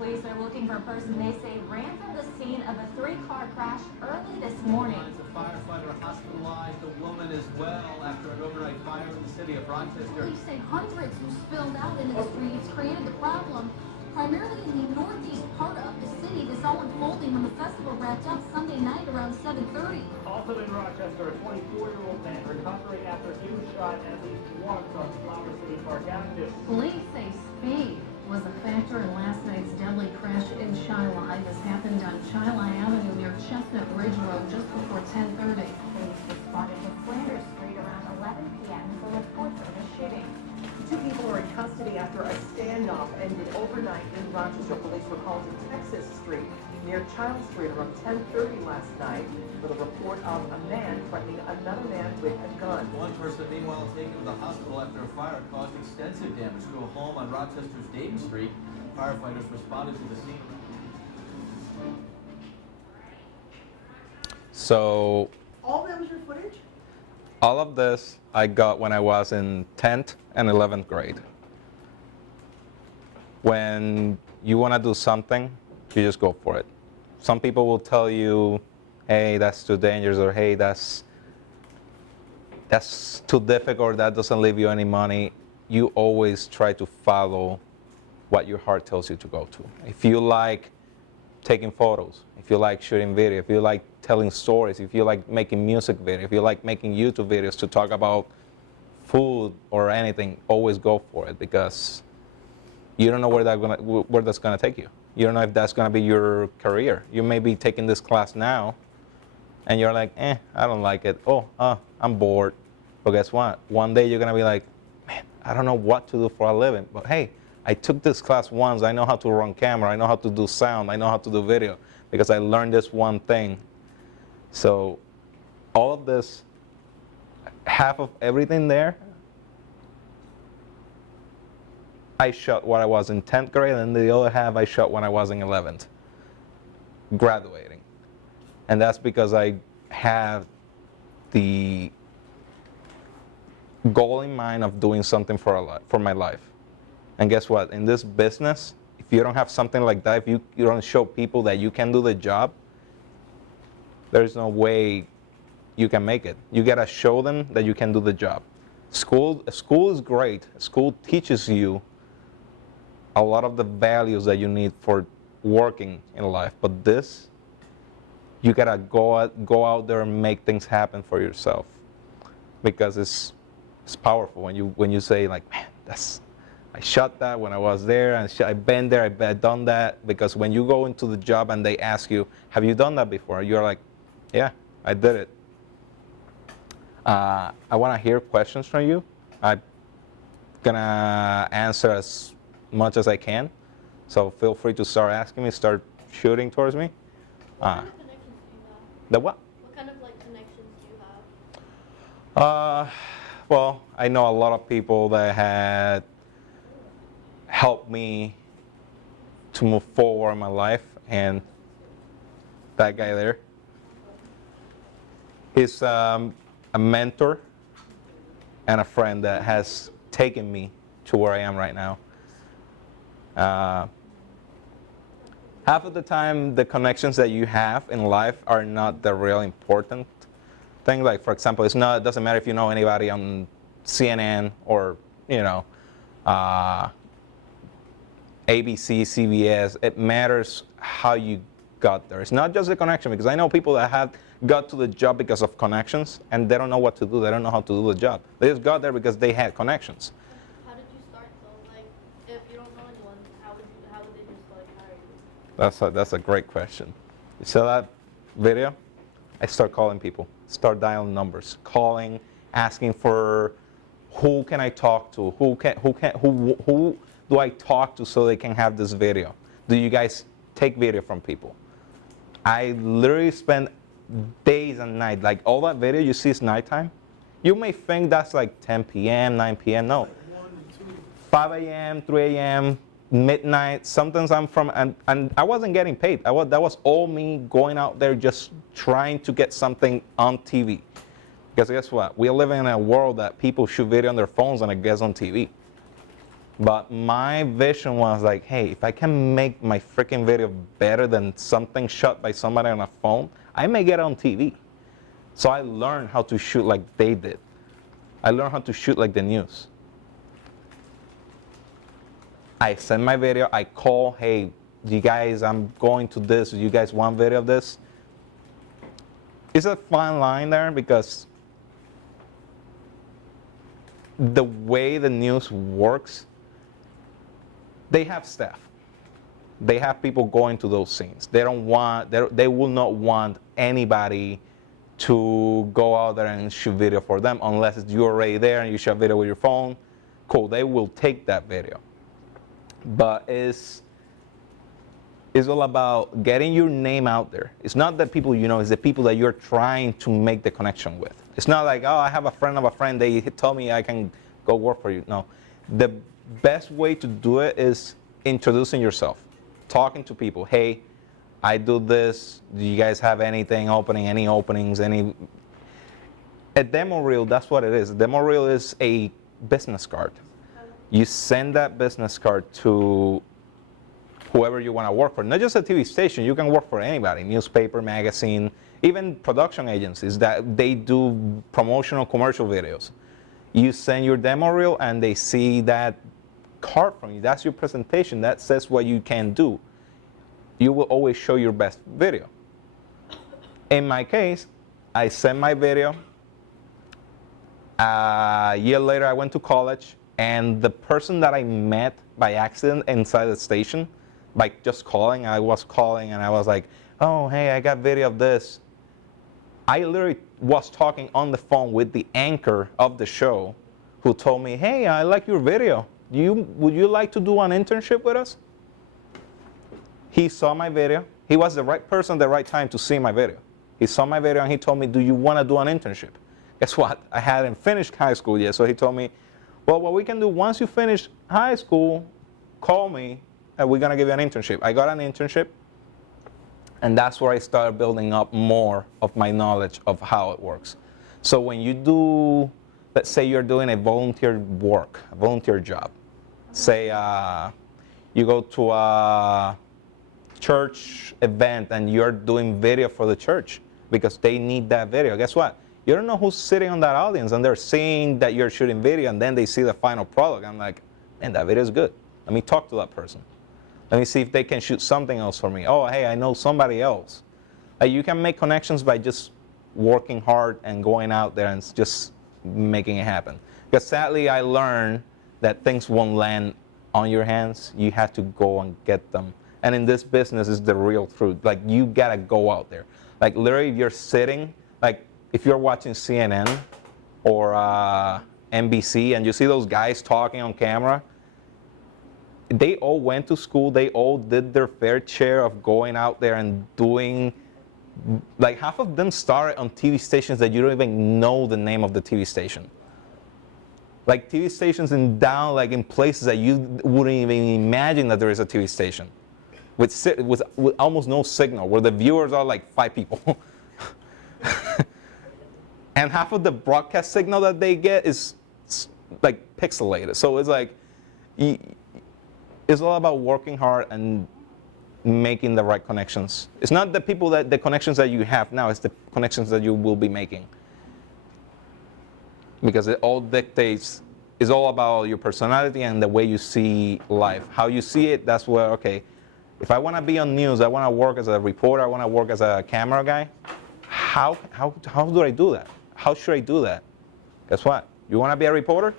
police are looking for a person they say ran from the scene of a three-car crash early this morning. A firefighter hospitalized, a woman as well after an overnight fire in the city of Rochester. Police say hundreds who spilled out into the streets created the problem, primarily in the northeast part of the city. This all unfolding when the festival wrapped up Sunday night around 7:30. Also in Rochester, a 24-year-old man recovering after he was shot at least once on Flower City Park Avenue. Police say speed was a factor in last night's deadly crash in Shiloh. This happened on Shiloh Avenue near Chestnut Ridge Road just before 10:30. Police responded to Flanders Street around 11 p.m. for reports of a shooting. Two people are in custody after a standoff ended overnight in Rochester. Police were called to Texas Street near Child Street around 10:30 last night with a report of a man threatening another man with a gun. One person, meanwhile, taken to the hospital after a fire caused extensive damage to a home on Rochester's Dayton Street. Firefighters responded to the scene. So, All that was your footage? all of this I got when I was in 10th and 11th grade. When you want to do something, you just go for it. Some people will tell you, hey, that's too dangerous, or hey, that's too difficult, that doesn't leave you any money. You always try to follow what your heart tells you to go to. If you like taking photos, if you like shooting video, if you like telling stories, if you like making music videos, if you like making YouTube videos to talk about food or anything, always go for it, because you don't know where that's gonna take you. You don't know if that's gonna be your career. You may be taking this class now, and you're like, I don't like it. I'm bored. But guess what? One day you're gonna be like, man, I don't know what to do for a living. But hey, I took this class once. I know how to run camera. I know how to do sound. I know how to do video, because I learned this one thing. So all of this, half of everything there, I shot when I was in 10th grade, and the other half I shot when I was in 11th, graduating. And that's because I have the goal in mind of doing something for my life. And guess what? In this business, if you don't have something like that, if you don't show people that you can do the job, there's no way you can make it. You gotta show them that you can do the job. School is great. School teaches you a lot of the values that you need for working in life. But this, you gotta go out there and make things happen for yourself, because it's powerful when you say, like, man, I shot that when I was there, and I've been there, I've done that. Because when you go into the job and they ask you, have you done that before? You're like, yeah, I did it. I want to hear questions from you. I'm gonna answer as much as I can, so feel free to start asking me, start shooting towards me. What kind of connections do you have? The what? What kind of connections do you have? Well, I know a lot of people that had helped me to move forward in my life, and that guy there is a mentor and a friend that has taken me to where I am right now. Half of the time, the connections that you have in life are not the real important thing. Like, for example, it doesn't matter if you know anybody on CNN or, ABC, CBS. It matters how you got there. It's not just the connection, because I know people that have got to the job because of connections, and they don't know what to do. They don't know how to do the job. They just got there because they had connections. How did you start though? Like, if you don't know anyone, how would they just hire you? That's a great question. You saw that video? I start calling people, start dialing numbers, calling, asking for who can I talk to, who do I talk to so they can have this video? Do you guys take video from people? I literally spend days and nights, like all that video you see is nighttime. You may think that's like 10 p.m., 9 p.m. No. 5 a.m., 3 a.m., midnight. Sometimes I'm from, and I wasn't getting paid. That was all me going out there just trying to get something on TV. Because guess what? We're living in a world that people shoot video on their phones and it gets on TV. But my vision was like, hey, if I can make my freaking video better than something shot by somebody on a phone, I may get on TV. So I learned how to shoot like they did. I learned how to shoot like the news. I send my video, I call, hey, you guys, I'm going to this, do you guys want video of this? It's a fine line there because the way the news works, they have staff. They have people going to those scenes. They don't want, they will not want anybody to go out there and shoot video for them unless you're already there and you shoot video with your phone. Cool, they will take that video. But it's all about getting your name out there. It's not the people you know, it's the people that you're trying to make the connection with. It's not like, oh, I have a friend of a friend, they told me I can go work for you. No, the best way to do it is introducing yourself, talking to people. Hey, I do this, do you guys have anything opening, any openings, any... A demo reel, that's what it is. A demo reel is a business card. You send that business card to whoever you want to work for. Not just a TV station, you can work for anybody, newspaper, magazine, even production agencies that they do promotional commercial videos. You send your demo reel and they see that card from you. That's your presentation. That says what you can do. You will always show your best video. In my case, I sent my video. A year later, I went to college. And the person that I met by accident inside the station, by just calling, I was calling and I was like, oh, hey, I got video of this. I literally was talking on the phone with the anchor of the show who told me, hey, I like your video. Would you like to do an internship with us? He saw my video. He was the right person at the right time to see my video. He saw my video and he told me, do you want to do an internship? Guess what? I hadn't finished high school yet, so he told me, well, what we can do, once you finish high school, call me and we're going to give you an internship. I got an internship, and that's where I started building up more of my knowledge of how it works. So when you do, let's say you're doing a volunteer work, a volunteer job. Say you go to a church event and you're doing video for the church because they need that video. Guess what? You don't know who's sitting on that audience, and they're seeing that you're shooting video, and then they see the final product. I'm like, man, that video is good. Let me talk to that person. Let me see if they can shoot something else for me. Oh, hey, I know somebody else. You can make connections by just working hard and going out there and just making it happen. Because sadly, I learned that things won't land on your hands. You have to go and get them. And in this business is the real truth. Like, you gotta go out there. Like, literally, if you're sitting, like, if you're watching CNN or NBC and you see those guys talking on camera, they all went to school, they all did their fair share of going out there and doing, like half of them started on TV stations that you don't even know the name of the TV station. Like TV stations like in places that you wouldn't even imagine that there is a TV station. With almost no signal, where the viewers are like 5 people. And half of the broadcast signal that they get is like pixelated. So it's like, it's all about working hard and making the right connections. It's not the connections that you have now, it's the connections that you will be making. Because it all dictates, it's all about your personality and the way you see life. How you see it, that's where, okay, if I want to be on news, I want to work as a reporter, I want to work as a camera guy, how do I do that? How should I do that? Guess what? You want to be a reporter?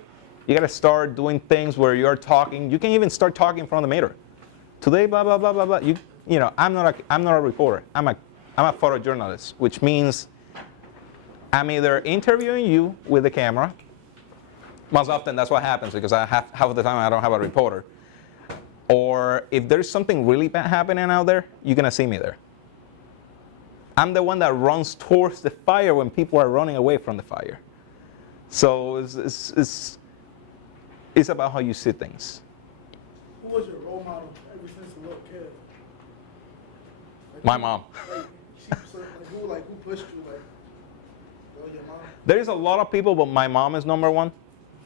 You got to start doing things where you're talking. You can even start talking in front of the mirror. Today, blah, blah, blah, blah, blah. You know, I'm not a reporter. I'm a photojournalist, which means I'm either interviewing you with the camera. Most often, that's what happens because half of the time I don't have a reporter. Or if there's something really bad happening out there, you're going to see me there. I'm the one that runs towards the fire when people are running away from the fire. So it's about how you see things. Who was your role model ever since a little kid? Like, My mom. Who pushed you? Your mom? There is a lot of people, but my mom is number one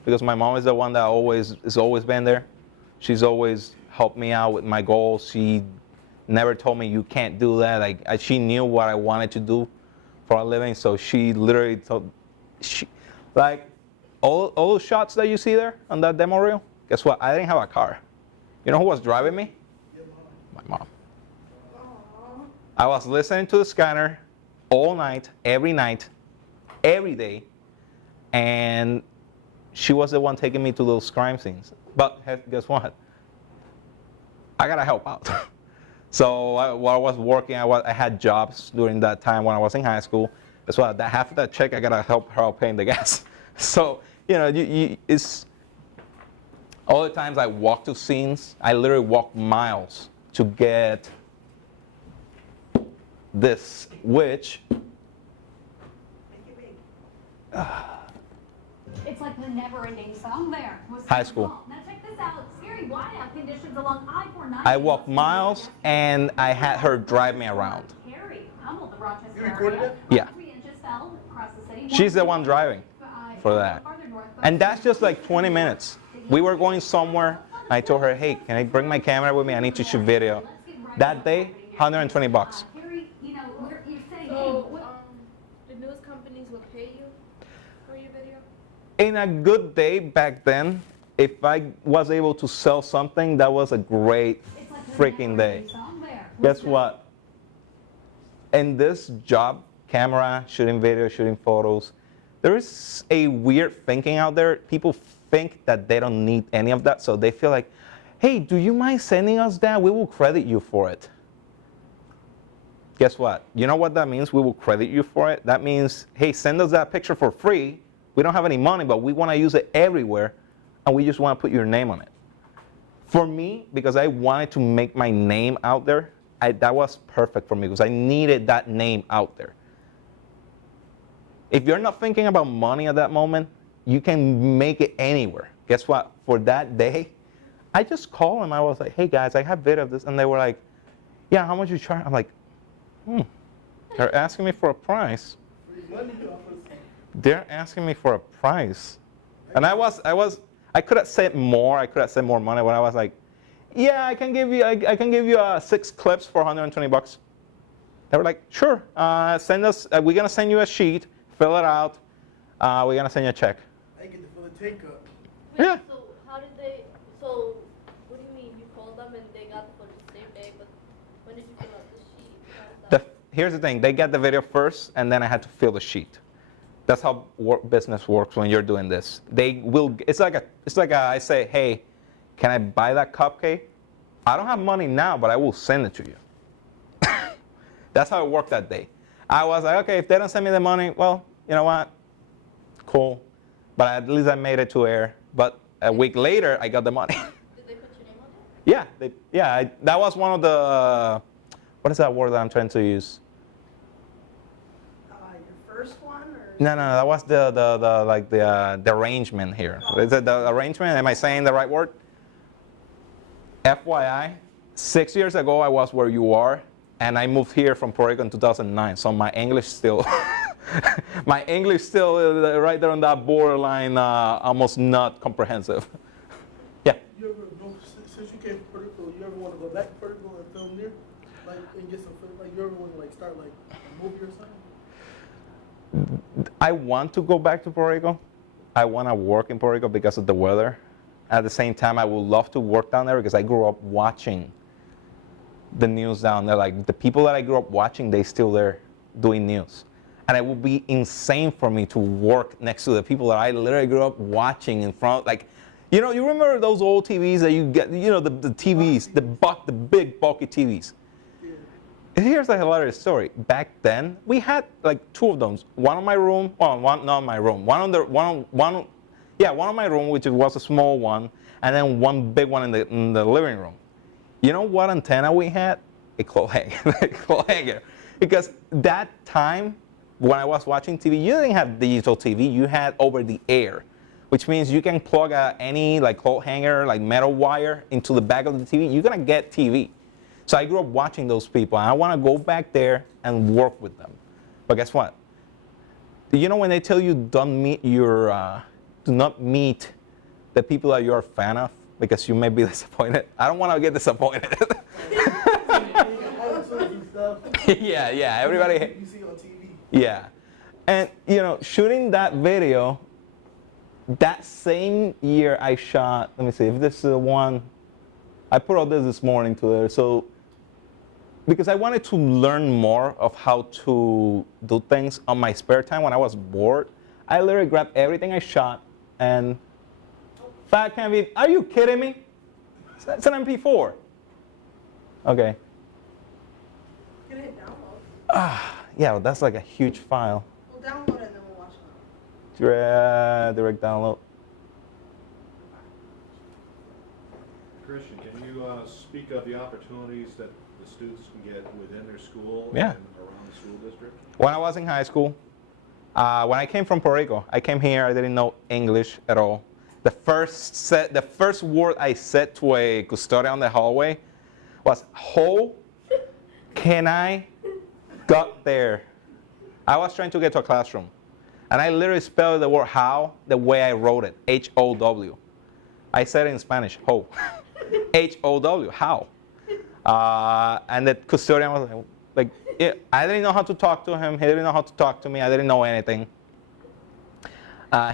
because my mom is the one that has always been there. She's always helped me out with my goals. She never told me you can't do that. Like she knew what I wanted to do for a living, so she literally told, like all those shots that you see there on that demo reel. Guess what? I didn't have a car. You know who was driving me? My mom. I was listening to the scanner all night, every day, and she was the one taking me to those crime scenes. But guess what? I gotta help out. So while I was working, I had jobs during that time when I was in high school. That's why half of that check I gotta help her out paying the gas. So it's all the times I walk to scenes. I literally walk miles to get this, which. It's like the never-ending song there. High school. Now check this out. Scary whiteout conditions along I-490. I walked miles and I had her drive me around. Humbled the Rochester You recorded area. it? Yeah. 3 inches fell across the city. She's the one driving for that. And that's just like 20 minutes. We were going somewhere. I told her, hey, can I bring my camera with me? I need to shoot video. That day, $120. Harry, you're saying, So, the news companies will pay you for your video? In a good day back then, if I was able to sell something, that was a great freaking day. Guess what? In this job, camera, shooting video, shooting photos, there is a weird thinking out there. People think that they don't need any of that, so they feel like, hey, do you mind sending us that? We will credit you for it. Guess what? You know what that means? We will credit you for it. That means, hey, send us that picture for free. We don't have any money, but we want to use it everywhere, and we just want to put your name on it. For me, because I wanted to make my name out there, that was perfect for me because I needed that name out there. If you're not thinking about money at that moment, you can make it anywhere. Guess what? For that day, I just called them. I was like, hey guys, I have video of this. And they were like, yeah, how much you charge? I'm like, they're asking me for a price. They're asking me for a price. And I could have said more. I could have said more money, but I was like, yeah, I can give you 6 clips for $120. They were like, sure, send us, we're gonna send you a sheet, fill it out, we're gonna send you a check. I get to fill the take up. Wait, Yeah. So how did they, so what do you mean? You called them and they got the footage the same day, but when did you fill out the sheet? How does that Here's the thing, they get the video first and then I had to fill the sheet. That's how business works when you're doing this. They will, it's like I say, hey, can I buy that cupcake? I don't have money now, but I will send it to you. That's how it worked that day. I was like, okay, if they don't send me the money, well, you know what? Cool. But at least I made it to air. But a week later, I got the money. Did they put your name on it? That was one of the, what is that word that I'm trying to use? Your first one, or? No, that was the arrangement here. Is it the arrangement? Am I saying the right word? FYI, 6 years ago I was where you are, and I moved here from Puerto Rico in 2009. So my English still, right there on that borderline, almost not comprehensive. Yeah. You ever go, since you came from Puerto Rico, you ever want to go back to Puerto Rico and film there, like and get some, like you ever want to like start like a movie or something? I want to go back to Puerto Rico. I want to work in Puerto Rico because of the weather. At the same time, I would love to work down there because I grew up watching the news down there. Like the people that I grew up watching, they still there doing news. And it would be insane for me to work next to the people that I literally grew up watching in front. Like, you remember those old TVs that you get, the TVs, the big bulky TVs. Here's a hilarious story. Back then, we had like 2 of them. One in my room, one not in my room. One in my room, which was a small one, and then one big one in the living room. You know what antenna we had? A clothes hanger. Because that time, when I was watching TV, you didn't have digital TV. You had over the air, which means you can plug any like clothes hanger, like metal wire into the back of the TV. You're gonna get TV. So I grew up watching those people, and I want to go back there and work with them. But guess what? You know when they tell you do not meet the people that you're a fan of, because you may be disappointed. I don't want to get disappointed. yeah, everybody. You see on TV. Yeah. And, shooting that video, that same year I shot, let me see, if this is the one, I put all this morning to there. So, because I wanted to learn more of how to do things on my spare time when I was bored, I literally grabbed everything I shot and, are you kidding me? It's an MP4. Okay. Can I hit download? Yeah, well, that's like a huge file. We'll download it and then we'll watch it. Direct download. Christian, can you speak of the opportunities that the students can get within their school Yeah. and around the school district? When I was in high school, when I came from Puerto Rico, I came here, I didn't know English at all. The first word I said to a custodian on the hallway was, "How can I get there?" I was trying to get to a classroom, and I literally spelled the word "how" the way I wrote it, H-O-W. I said it in Spanish, "How," H-O-W, how. And the custodian was like, I didn't know how to talk to him. He didn't know how to talk to me. I didn't know anything.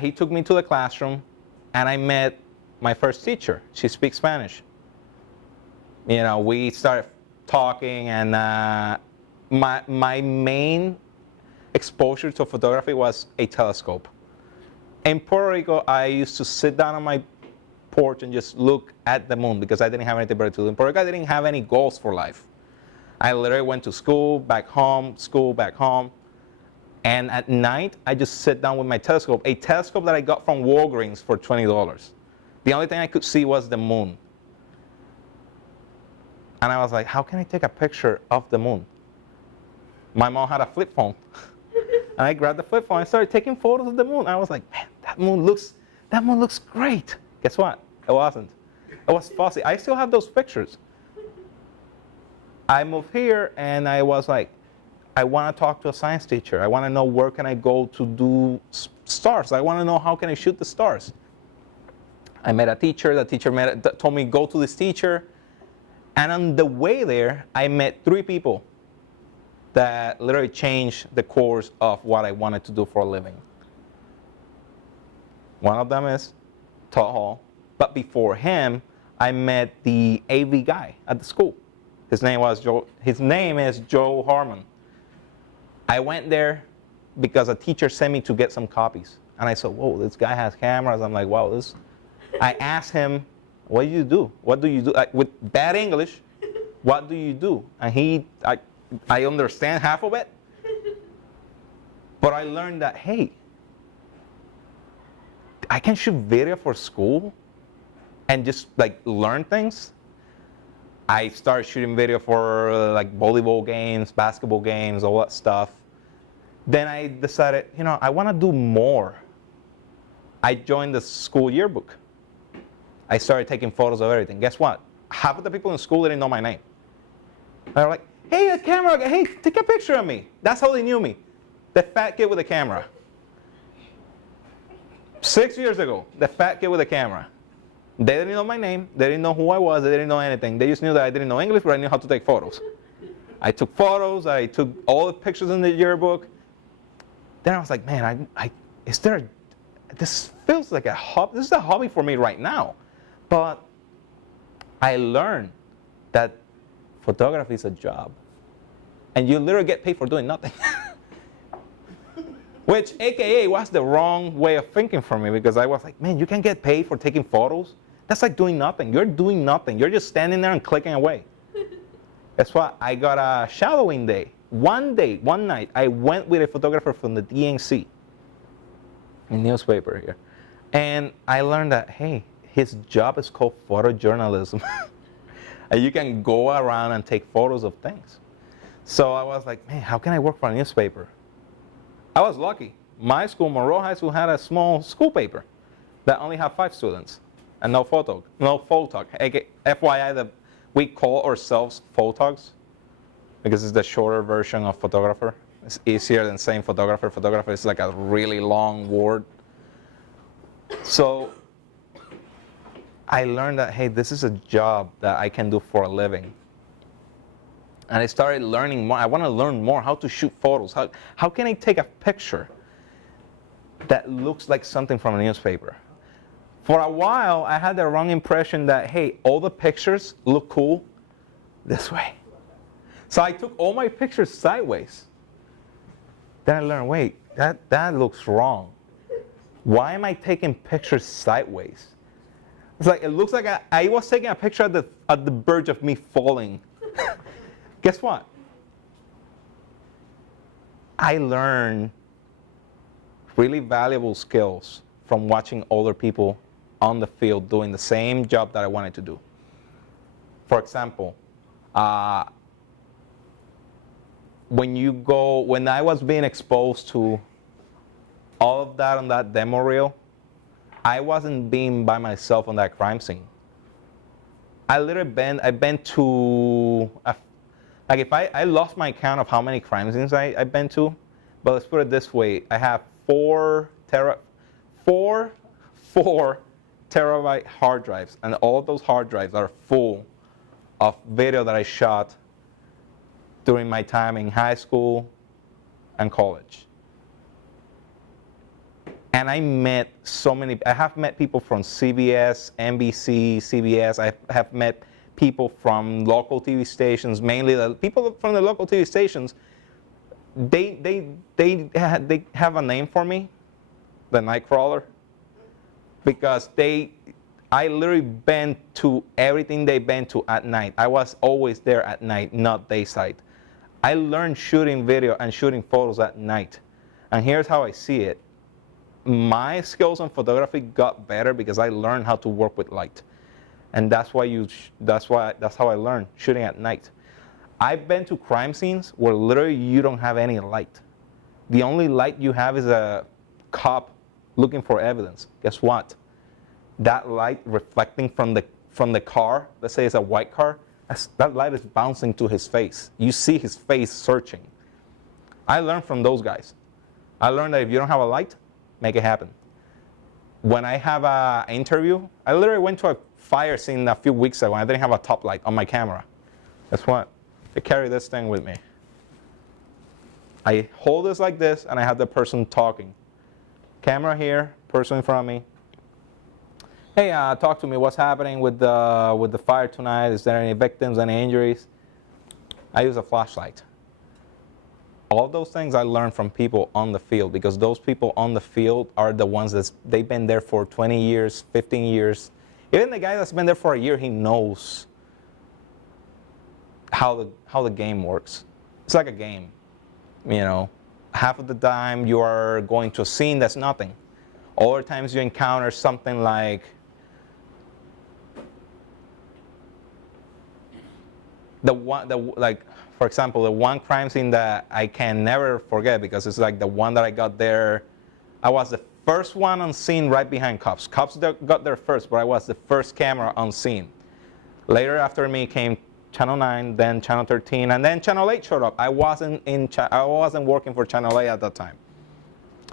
He took me to the classroom, and I met my first teacher. She speaks Spanish. We started talking, and my main exposure to photography was a telescope. In Puerto Rico, I used to sit down on my porch and just look at the moon because I didn't have anything better to do. In Puerto Rico, I didn't have any goals for life. I literally went to school, back home, school, back home. And at night, I just sit down with my telescope, a telescope that I got from Walgreens for $20. The only thing I could see was the moon. And I was like, how can I take a picture of the moon? My mom had a flip phone. And I grabbed the flip phone and started taking photos of the moon. I was like, man, that moon looks great. Guess what? It wasn't. It was fuzzy. I still have those pictures. I moved here and I was like, I want to talk to a science teacher. I want to know where can I go to do stars. I want to know how can I shoot the stars. I met a teacher. The teacher told me go to this teacher. And on the way there, I met 3 people that literally changed the course of what I wanted to do for a living. One of them is Todd Hall. But before him, I met the AV guy at the school. His name is Joe Harmon. I went there because a teacher sent me to get some copies. And I said, whoa, this guy has cameras. I'm like, wow, this. I asked him, what do you do? What do you do? With bad English, what do you do? And I understand half of it. But I learned that, hey, I can shoot video for school and just learn things. I started shooting video for volleyball games, basketball games, all that stuff. Then I decided, I want to do more. I joined the school yearbook. I started taking photos of everything. Guess what? Half of the people in school didn't know my name. They were like, hey, the camera guy, hey, take a picture of me. That's how they knew me. The fat kid with the camera. 6 years ago, the fat kid with the camera. They didn't know my name. They didn't know who I was. They didn't know anything. They just knew that I didn't know English, but I knew how to take photos. I took photos. I took all the pictures in the yearbook. Then I was like, man, this feels like a hobby. This is a hobby for me right now. But I learned that photography is a job. And you literally get paid for doing nothing. Which, AKA, was the wrong way of thinking for me because I was like, man, you can get paid for taking photos? That's like doing nothing. You're doing nothing. You're just standing there and clicking away. That's why I got a shadowing day. One night, I went with a photographer from the DNC, a newspaper here. And I learned that, hey, his job is called photojournalism. And you can go around and take photos of things. So I was like, man, how can I work for a newspaper? I was lucky. My school, Monroe High School, had a small school paper that only had 5 students and no photog. FYI, we call ourselves photogs because it's the shorter version of photographer. It's easier than saying photographer. Photographer is like a really long word. So I learned that, hey, this is a job that I can do for a living. And I started learning more. I want to learn more how to shoot photos. How can I take a picture that looks like something from a newspaper? For a while, I had the wrong impression that, hey, all the pictures look cool this way. So I took all my pictures sideways. Then I learned, wait, that looks wrong. Why am I taking pictures sideways? It's like, it looks like I was taking a picture at the verge of me falling. Guess what? I learned really valuable skills from watching other people on the field doing the same job that I wanted to do. For example, when I was being exposed to all of that on that demo reel, I wasn't being by myself on that crime scene. I've been to, like if I lost my count of how many crime scenes I've been to, but let's put it this way, I have 4 terabyte hard drives, and all of those hard drives are full of video that I shot during my time in high school and college. And I have met people from CBS, NBC, CBS. I have met people from local TV stations, mainly the people from the local TV stations. They have a name for me, the Nightcrawler, because I literally been to everything they've been to at night. I was always there at night, not dayside. I learned shooting video and shooting photos at night. And here's how I see it. My skills on photography got better because I learned how to work with light. And that's how I learned shooting at night. I've been to crime scenes where literally you don't have any light. The only light you have is a cop looking for evidence. Guess what? That light reflecting from the car, let's say it's a white car, that light is bouncing to his face. You see his face searching. I learned from those guys. I learned that if you don't have a light, make it happen. When I have an interview, I literally went to a fire scene a few weeks ago and I didn't have a top light on my camera. Guess what? I carry this thing with me. I hold this like this and I have the person talking. Camera here, person in front of me. Hey, talk to me. What's happening with the fire tonight? Is there any victims, any injuries? I use a flashlight. All those things I learned from people on the field, because those people on the field are the ones they've been there for 20 years, 15 years. Even the guy that's been there for a year, he knows how the game works. It's like a game, you know. Half of the time you are going to a scene that's nothing. Other times you encounter something like for example, the one crime scene that I can never forget, because it's like the one that I got there. I was the first one on scene right behind cops. Cops got there first, but I was the first camera on scene. Later after me came Channel 9, then Channel 13, and then Channel 8 showed up. I wasn't working for Channel 8 at that time.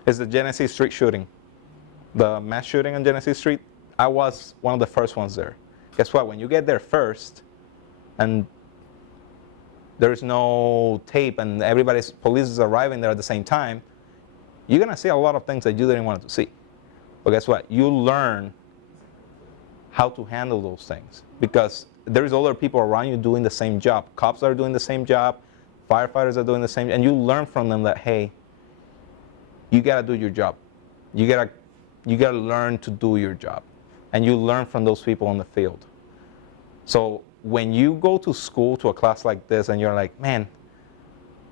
It's the Genesee Street shooting. The mass shooting on Genesee Street, I was one of the first ones there. Guess what? When you get there first, and there's no tape, and police is arriving there at the same time, you're gonna see a lot of things that you didn't want to see. But guess what? You learn how to handle those things, because there's other people around you doing the same job. Cops are doing the same job, firefighters are doing the same, and you learn from them that, hey, you gotta do your job. You gotta learn to do your job. And you learn from those people on the field. So when you go to school, to a class like this, and you're like, man,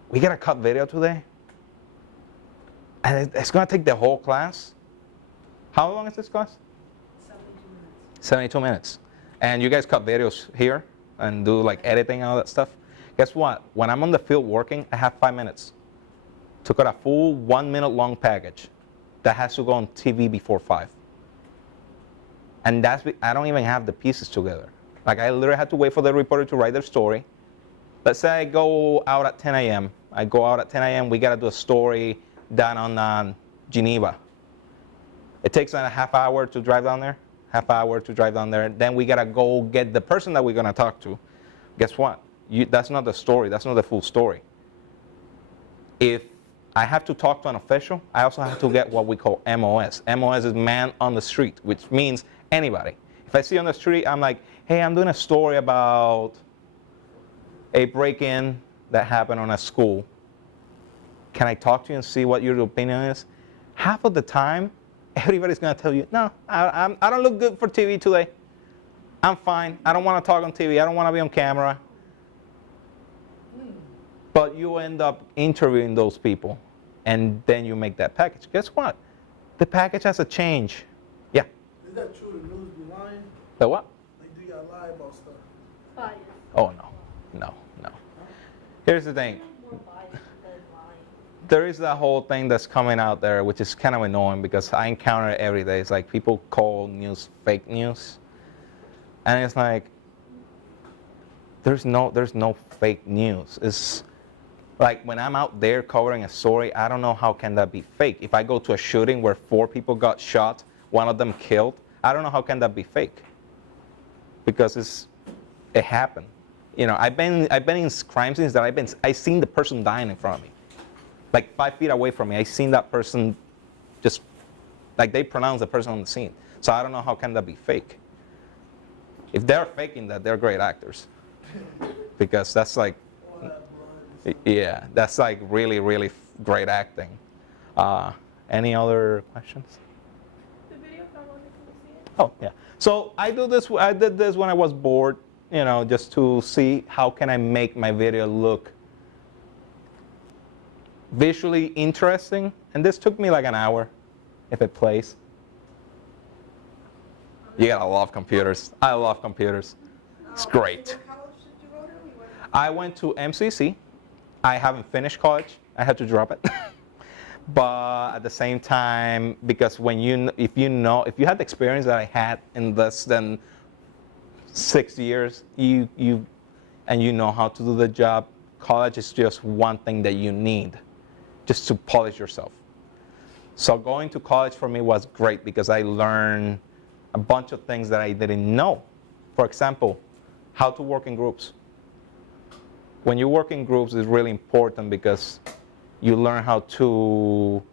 we gotta cut video today? And it's gonna take the whole class? How long is this class? 72 minutes. And you guys cut videos here and do like editing and all that stuff? Guess what? When I'm on the field working, I have 5 minutes to cut a full 1 minute long package that has to go on TV before 5. And I don't even have the pieces together. Like, I literally had to wait for the reporter to write their story. Let's say I go out at 10 a.m. I go out at 10 a.m. We got to do a story down on Geneva. It takes a half hour to drive down there. half hour to drive down there. Then we gotta go get the person that we're gonna talk to. Guess what? That's not the story. That's not the full story. If I have to talk to an official, I also have to get what we call MOS. MOS is man on the street, which means anybody. If I see on the street, I'm like, hey, I'm doing a story about a break-in that happened on a school. Can I talk to you and see what your opinion is? Half of the time, everybody's gonna tell you, no, I don't look good for TV today. I'm fine. I don't want to talk on TV. I don't want to be on camera. But you end up interviewing those people, and then you make that package. Guess what? The package has a change. Yeah. Is that true? The news be lying? The what? Like, do y'all lie about stuff? Bias. Oh, no. Here's the thing. More bias than lying. There is that whole thing that's coming out there, which is kind of annoying because I encounter it every day. It's like people call news fake news. And it's like, there's no fake news. It's like when I'm out there covering a story, I don't know how can that be fake. If I go to a shooting where 4 people got shot, 1 of them killed, I don't know how can that be fake. Because it happened. You know, I've been in crime scenes that I've seen the person dying in front of me. Like 5 feet away from me, I seen that person just, like they pronounced the person on the scene. So I don't know how can that be fake. If they're faking that, they're great actors. Because that's like, yeah, that's like really, really great acting. Any other questions? The video, how long can we see it? Oh, yeah. So I did this when I was bored, you know, just to see how can I make my video look visually interesting. And this took me like an hour, if it plays. You gotta love computers. I love computers. It's great. What college did you go to? I went to MCC. I haven't finished college. I had to drop it. But at the same time, because if you had the experience that I had in less than 6 years, you know how to do the job, college is just one thing that you need just to polish yourself. So going to college for me was great because I learned a bunch of things that I didn't know. For example, how to work in groups. When you work in groups, it's really important because you learn how to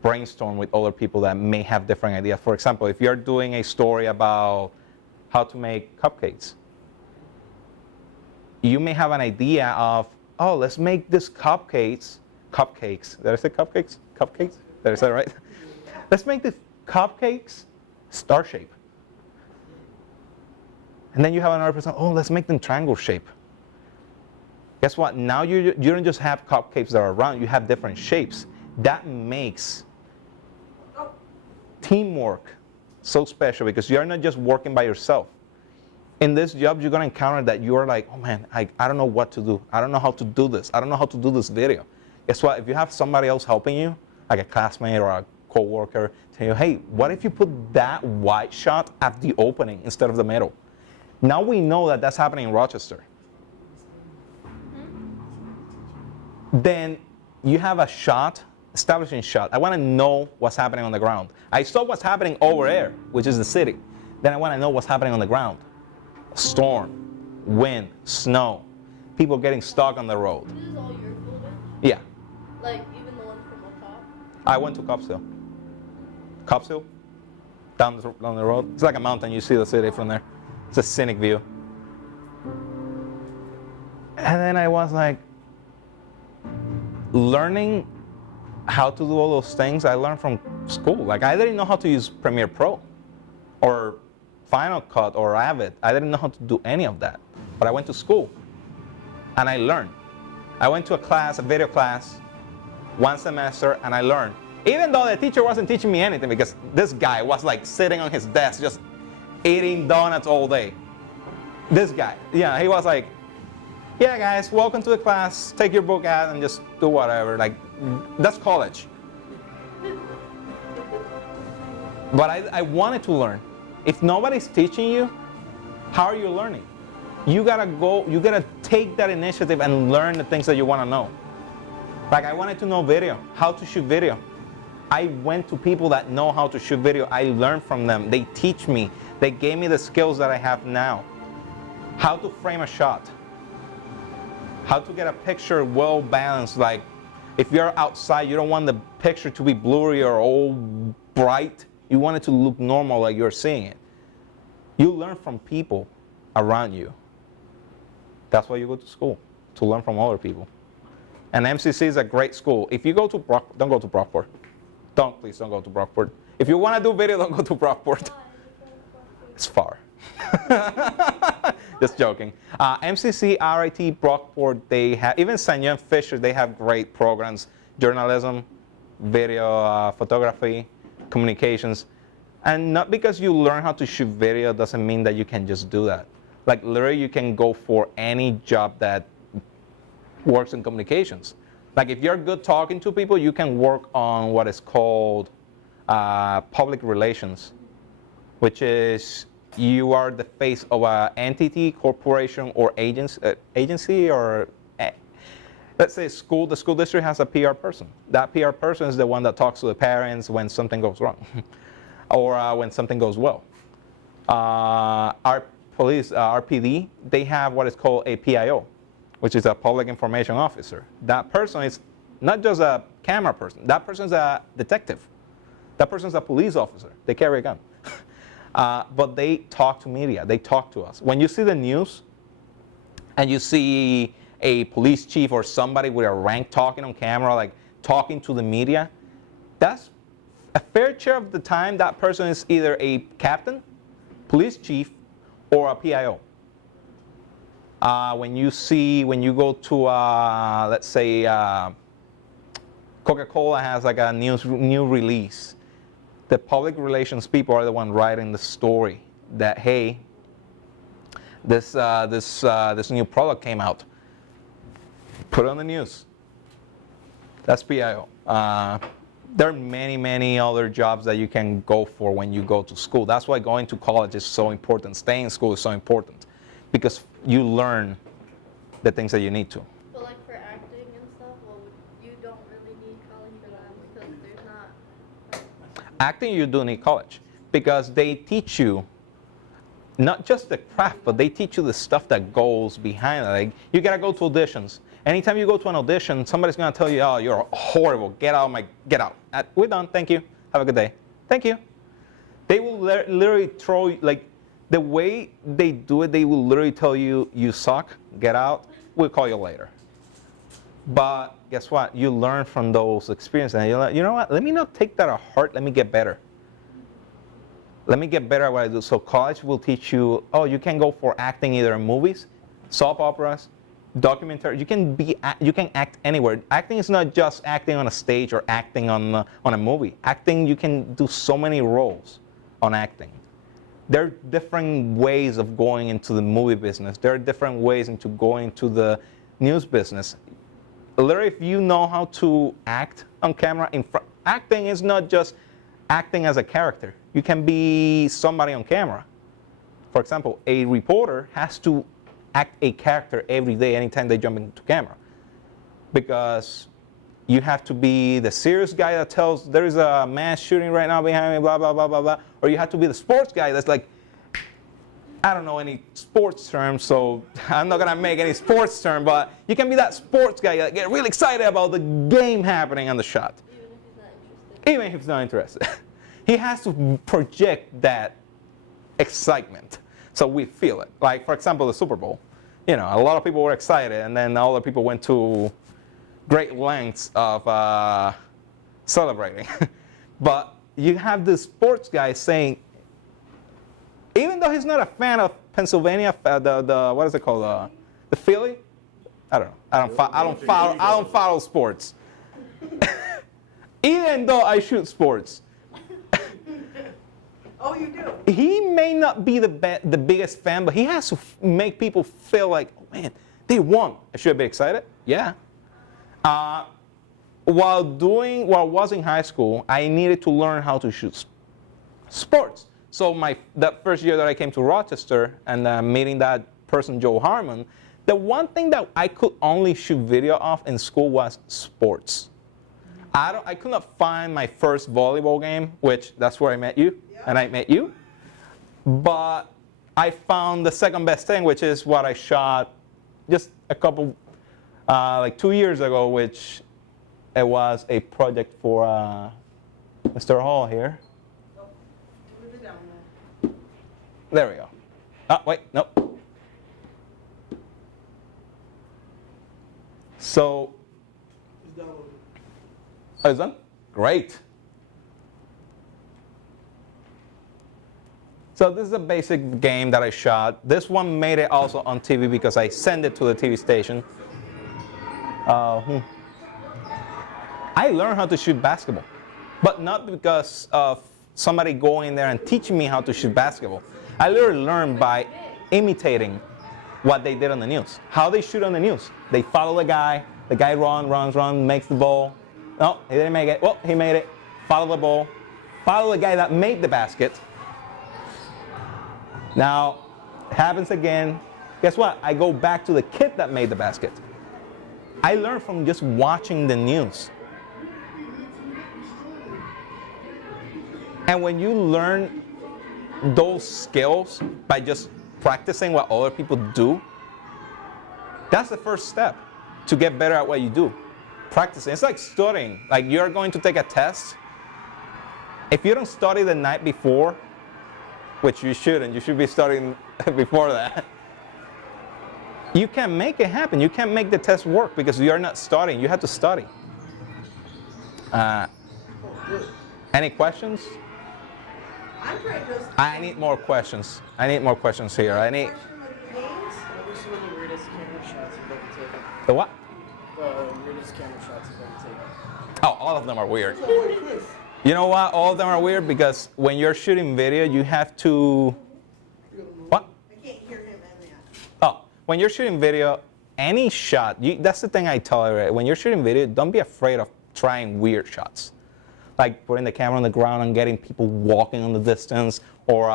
brainstorm with other people that may have different ideas. For example, if you're doing a story about how to make cupcakes, you may have an idea of, oh, let's make this cupcakes. Did I say cupcakes? Cupcakes? Did I say it right? Let's make the cupcakes star shape. And then you have another person, oh, let's make them triangle shape. Guess what? Now you don't just have cupcakes that are round, you have different shapes. That makes teamwork so special because you're not just working by yourself. In this job, you're going to encounter that you're like, oh man, I don't know what to do. I don't know how to do this. I don't know how to do this video. Guess what? If you have somebody else helping you, like a classmate or a coworker, tell you, hey, what if you put that wide shot at the opening instead of the middle? Now we know that that's happening in Rochester. Then you have a shot, establishing shot. I want to know what's happening on the ground. I saw what's happening over there, which is the city. Then I want to know what's happening on the ground. Storm, wind, snow, people getting stuck on the road. This is all your footage? Yeah. Like, even the ones from on top? I went to Cops Hill. Cops Hill, down the road. It's like a mountain. You see the city from there. It's a scenic view. And then I was like, learning how to do all those things I learned from school. Like I didn't know how to use Premiere Pro or Final Cut or Avid. I didn't know how to do any of that. But I went to school and I learned. I went to a class, a video class, 1 semester, and I learned. Even though the teacher wasn't teaching me anything because this guy was like sitting on his desk just eating donuts all day. This guy, yeah, he was like, yeah guys, welcome to the class, take your book out and just do whatever. Like, that's college. But I wanted to learn. If nobody's teaching you, how are you learning? You gotta take that initiative and learn the things that you wanna know. Like I wanted to know video, how to shoot video. I went to people that know how to shoot video. I learned from them. They teach me. They gave me the skills that I have now. How to frame a shot. How to get a picture well balanced. Like if you're outside, you don't want the picture to be blurry or all bright. You want it to look normal like you're seeing it. You learn from people around you. That's why you go to school, to learn from other people. And MCC is a great school. If you go to don't go to Brockport. Please don't go to Brockport. If you want to do video, don't go to Brockport. It's far. Just joking. MCC, RIT, Brockport, they have, even St. John Fisher, they have great programs. Journalism, video, photography, communications. And not because you learn how to shoot video doesn't mean that you can just do that. Like literally you can go for any job that works in communications. Like if you're good talking to people, you can work on what is called public relations, which is you are the face of an entity, corporation, or agency, or let's say school. The school district has a PR person. That PR person is the one that talks to the parents when something goes wrong, or when something goes well. Our police, RPD, they have what is called a PIO, which is a public information officer. That person is not just a camera person. That person is a detective. That person is a police officer. They carry a gun. But they talk to media. They talk to us. When you see the news and you see a police chief or somebody with a rank talking on camera, like talking to the media, that's a fair share of the time that person is either a captain, police chief, or a PIO. When you go to, let's say, Coca-Cola has like a new release. The public relations people are the one writing the story that, hey, this new product came out. Put it on the news. That's PIO. There are many other jobs that you can go for when you go to school. That's why going to college is so important. Staying in school is so important because you learn the things that you need to. But like for acting and stuff, well, you don't really need college for that because there's not. Acting, you do need college because they teach you not just the craft, but they teach you the stuff that goes behind it. Like you gotta go to auditions. Anytime you go to an audition, somebody's gonna tell you, "Oh, you're horrible. Get out, get out." We're done. Thank you. Have a good day. Thank you. They will literally throw you, like the way they do it. They will literally tell you, "You suck. Get out. We'll call you later." But guess what? You learn from those experiences, and you're like, you know what? Let me not take that at heart. Let me get better. Let me get better at what I do. So college will teach you. Oh, you can go for acting either in movies, soap operas, documentary. You can act anywhere. Acting is not just acting on a stage or acting on a movie. Acting, you can do so many roles on acting. There are different ways of going into the movie business. There are different ways into going into the news business. Literally, if you know how to act on camera, acting is not just acting as a character. You can be somebody on camera. For example, a reporter has to act a character every day anytime they jump into camera because you have to be the serious guy that tells there is a mass shooting right now behind me, blah, blah, blah, blah, blah. Or you have to be the sports guy that's like, I don't know any sports terms, so I'm not going to make any sports term, but you can be that sports guy that get really excited about the game happening on the shot. Even if he's not interested. He has to project that excitement so we feel it. Like, for example, the Super Bowl. You know, a lot of people were excited, and then all the people went to great lengths of celebrating. But you have the sports guy saying, even though he's not a fan of Pennsylvania, the what is it called, the Philly? I don't know. I don't follow sports. Even though I shoot sports. Oh, you do? He may not be the biggest fan, but he has to make people feel like, oh, man, they won. Should I be excited? Yeah. While I was in high school, I needed to learn how to shoot sports. So that first year that I came to Rochester and meeting that person, Joe Harmon, the one thing that I could only shoot video of in school was sports. I could not find my first volleyball game, which that's where I met you, and I met you. But I found the second best thing, which is what I shot just a couple, like 2 years ago, which it was a project for Mr. Hall here. There we go. Oh, wait, no. So, oh, it's done? Great. So this is a basic game that I shot. This one made it also on TV because I sent it to the TV station. I learned how to shoot basketball, but not because of somebody going there and teaching me how to shoot basketball. I literally learned by imitating what they did on the news. How they shoot on the news. They follow the guy runs, makes the ball. No, he didn't make it. Well, he made it. Follow the ball. Follow the guy that made the basket. Now, it happens again. Guess what? I go back to the kid that made the basket. I learned from just watching the news. And when you learn those skills by just practicing what other people do, that's the first step to get better at what you do. Practicing. It's like studying. Like you're going to take a test. If you don't study the night before, which you shouldn't, you should be studying before that, you can't make it happen. You can't make the test work because you're not studying. You have to study. Any questions? I need more questions. I need more questions here. I need. The what? Weirdest camera shots you've ever taken. Oh, all of them are weird. You know what? All of them are weird because when you're shooting video, you have to. What? I can't hear him and that. Oh, when you're shooting video, any shot, that's the thing I tell everybody. When you're shooting video, don't be afraid of trying weird shots. Like putting the camera on the ground and getting people walking on the distance, or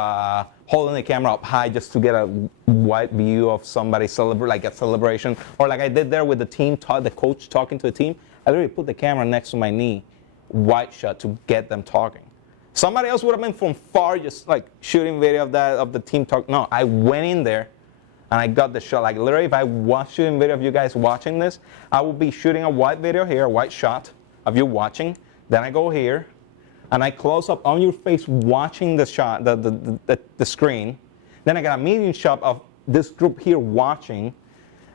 holding the camera up high just to get a wide view of somebody like a celebration, or like I did there with the team, the coach talking to the team. I literally put the camera next to my knee, wide shot to get them talking. Somebody else would have been from far, just like shooting video of the team talk. No, I went in there and I got the shot. Like literally, if I was shooting video of you guys watching this, I would be shooting a wide video here, a wide shot of you watching. Then I go here, and I close up on your face watching the shot, the screen. Then I got a medium shot of this group here watching.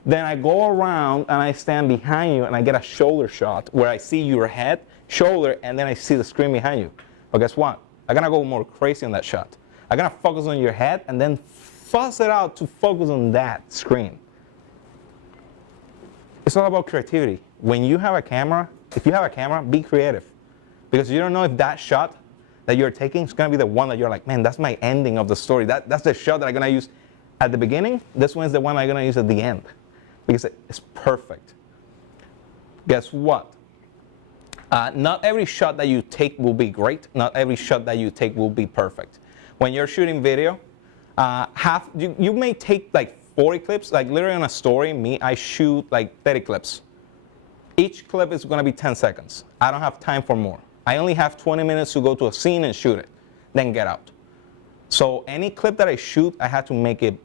Then I go around and I stand behind you and I get a shoulder shot where I see your head, shoulder, and then I see the screen behind you. But guess what? I'm gonna go more crazy on that shot. I'm gonna focus on your head and then fuss it out to focus on that screen. It's all about creativity. When you have a camera, if you have a camera, be creative. Because you don't know if that shot that you're taking is going to be the one that you're like, man, that's my ending of the story. That's the shot that I'm going to use at the beginning. This one's the one I'm going to use at the end. Because it's perfect. Guess what? Not every shot that you take will be great. Not every shot that you take will be perfect. When you're shooting video, you may take like 40 clips. Like literally on a story, I shoot like 30 clips. Each clip is going to be 10 seconds. I don't have time for more. I only have 20 minutes to go to a scene and shoot it, then get out. So any clip that I shoot, I had to make it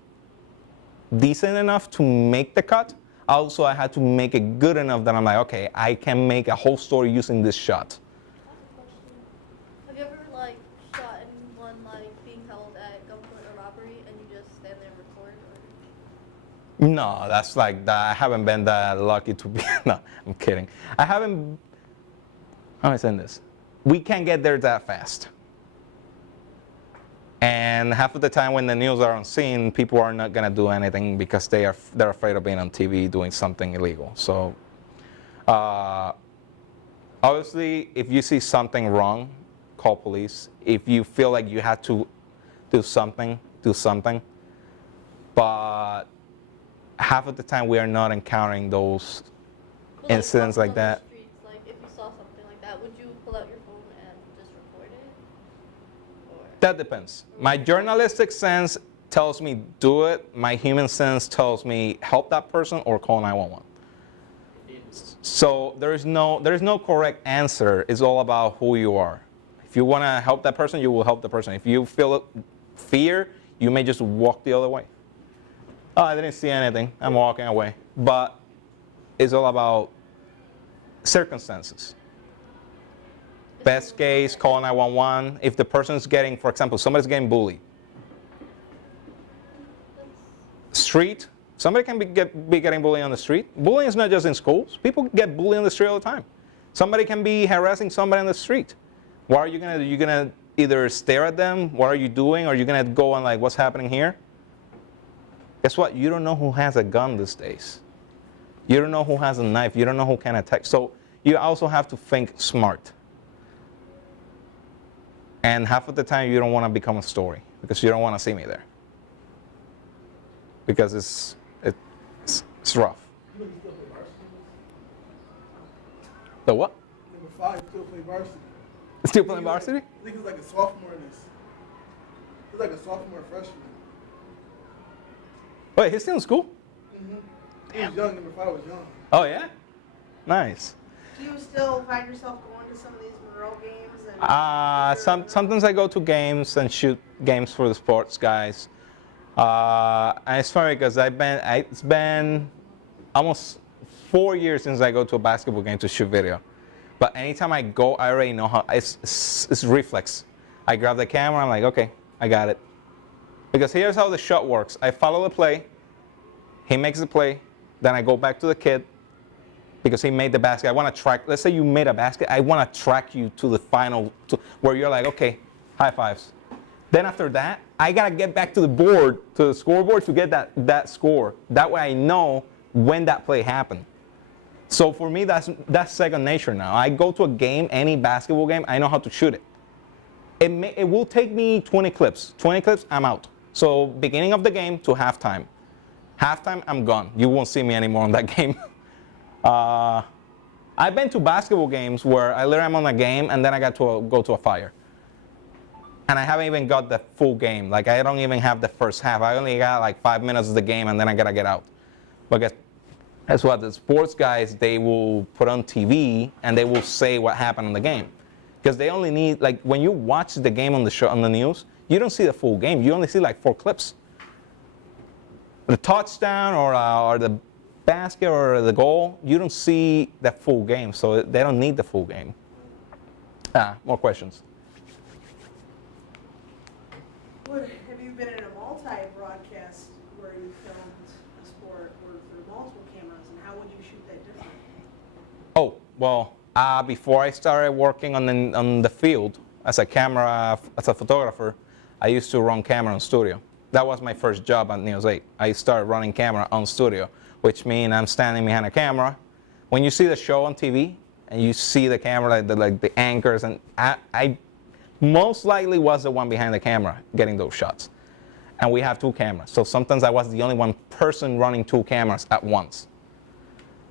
decent enough to make the cut. Also, I had to make it good enough that I'm like, okay, I can make a whole story using this shot. Have you ever like shot anyone like being held at gunpoint or robbery and you just stand there and record? Or? No, that's like that. I haven't been that lucky to be. No, I'm kidding. I haven't. How am I saying this? We can't get there that fast. And half of the time when the news are on scene, people are not going to do anything because they're afraid of being on TV doing something illegal. So obviously, if you see something wrong, call police. If you feel like you have to do something, do something. But half of the time we are not encountering those incidents like that. Streets, like if you saw something like that, would you pull out your phone and just record it? Or? That depends. My journalistic sense tells me do it. My human sense tells me help that person or call 911. So there's no correct answer. It's all about who you are. If you want to help that person, you will help the person. If you feel fear, you may just walk the other way. Oh, I didn't see anything. I'm walking away. But it's all about circumstances. Best case, call 911. If the person's getting, for example, somebody's getting bullied. Street, somebody can be getting bullied on the street. Bullying is not just in schools. People get bullied on the street all the time. Somebody can be harassing somebody on the street. What are you going to do? You're going to either stare at them, what are you doing? Or are you going to go on like, what's happening here? Guess what? You don't know who has a gun these days. You don't know who has a knife. You don't know who can attack. So you also have to think smart. And half of the time you don't want to become a story because you don't want to see me there. Because it's rough. You know you still play varsity? The what? Number 5, still play varsity. Still playing varsity? I think it's like a sophomore in this. It's like a sophomore freshman. Wait, he's still in school? Mm-hmm. He was young, number 5 was young. Oh, yeah? Nice. Do you still find yourself going to some of these Monroe games? And Sometimes I go to games and shoot games for the sports guys. And it's funny because it's been almost 4 years since I go to a basketball game to shoot video. But anytime I go, I already know how, it's reflex. I grab the camera, I'm like, okay, I got it. Because here's how the shot works. I follow the play, he makes the play, then I go back to the kid because he made the basket. I want to track, let's say you made a basket, I want to track you to the final, where you're like, okay, high fives. Then after that, I got to get back to the board, to the scoreboard to get that score. That way I know when that play happened. So for me, that's second nature now. I go to a game, any basketball game, I know how to shoot it. It will take me 20 clips. 20 clips, I'm out. So beginning of the game to halftime. Halftime, I'm gone. You won't see me anymore on that game. I've been to basketball games where I literally am on a game and then I got to go to a fire. And I haven't even got the full game. Like I don't even have the first half. I only got like 5 minutes of the game and then I gotta get out. But guess what? The sports guys, they will put on TV and they will say what happened in the game. Because they only need, like when you watch the game on the show, on the news, you don't see the full game. You only see like 4 clips. The touchdown or the basket or the goal, you don't see the full game. So they don't need the full game. More questions. Have you been in a multi-broadcast where you filmed a sport or for multiple cameras, and how would you shoot that differently? Oh, well, before I started working on the field as a photographer, I used to run camera on studio. That was my first job at News 8. I started running camera on studio, which means I'm standing behind a camera. When you see the show on TV and you see the camera, like the anchors, and I most likely was the one behind the camera getting those shots. And we have 2 cameras. So sometimes I was the only one person running 2 cameras at once.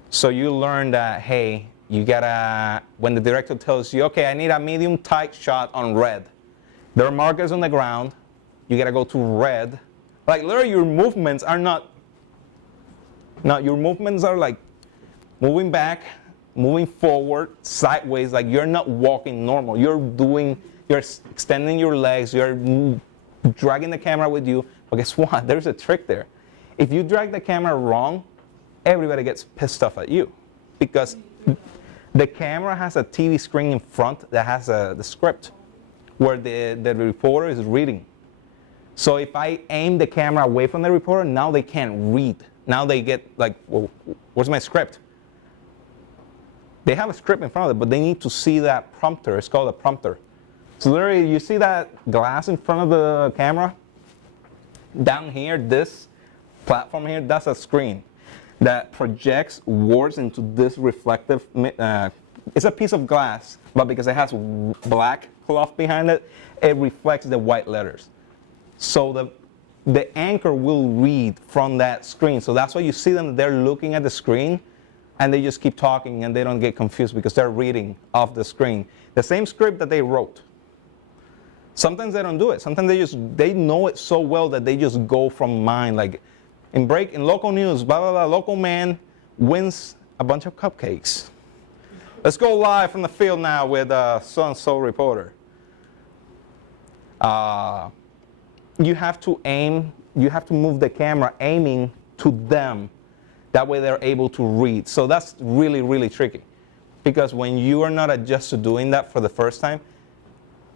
So you learn that, hey, you gotta, when the director tells you, okay, I need a medium tight shot on red. There are markers on the ground. You gotta go to red. Like literally your movements are not your movements are like moving back, moving forward, sideways, like you're not walking normal. You're extending your legs, you're dragging the camera with you. But guess what? There's a trick there. If you drag the camera wrong, everybody gets pissed off at you. Because the camera has a TV screen in front that has the script where the reporter is reading. So if I aim the camera away from the reporter, now they can't read. Now they get like, well, where's my script? They have a script in front of them, but they need to see that prompter. It's called a prompter. So literally, you see that glass in front of the camera? Down here, this platform here, that's a screen that projects words into this reflective, it's a piece of glass, but because it has black cloth behind it, it reflects the white letters. So the anchor will read from that screen. So that's why you see them, they're looking at the screen and they just keep talking and they don't get confused because they're reading off the screen. The same script that they wrote. Sometimes they don't do it. Sometimes they know it so well that they just go from mind. Like in local news, blah, blah, blah, local man wins a bunch of cupcakes. Let's go live from the field now with so-and-so reporter. You have to aim, you have to move the camera aiming to them. That way they're able to read. So that's really, really tricky. Because when you are not adjusted to doing that for the first time,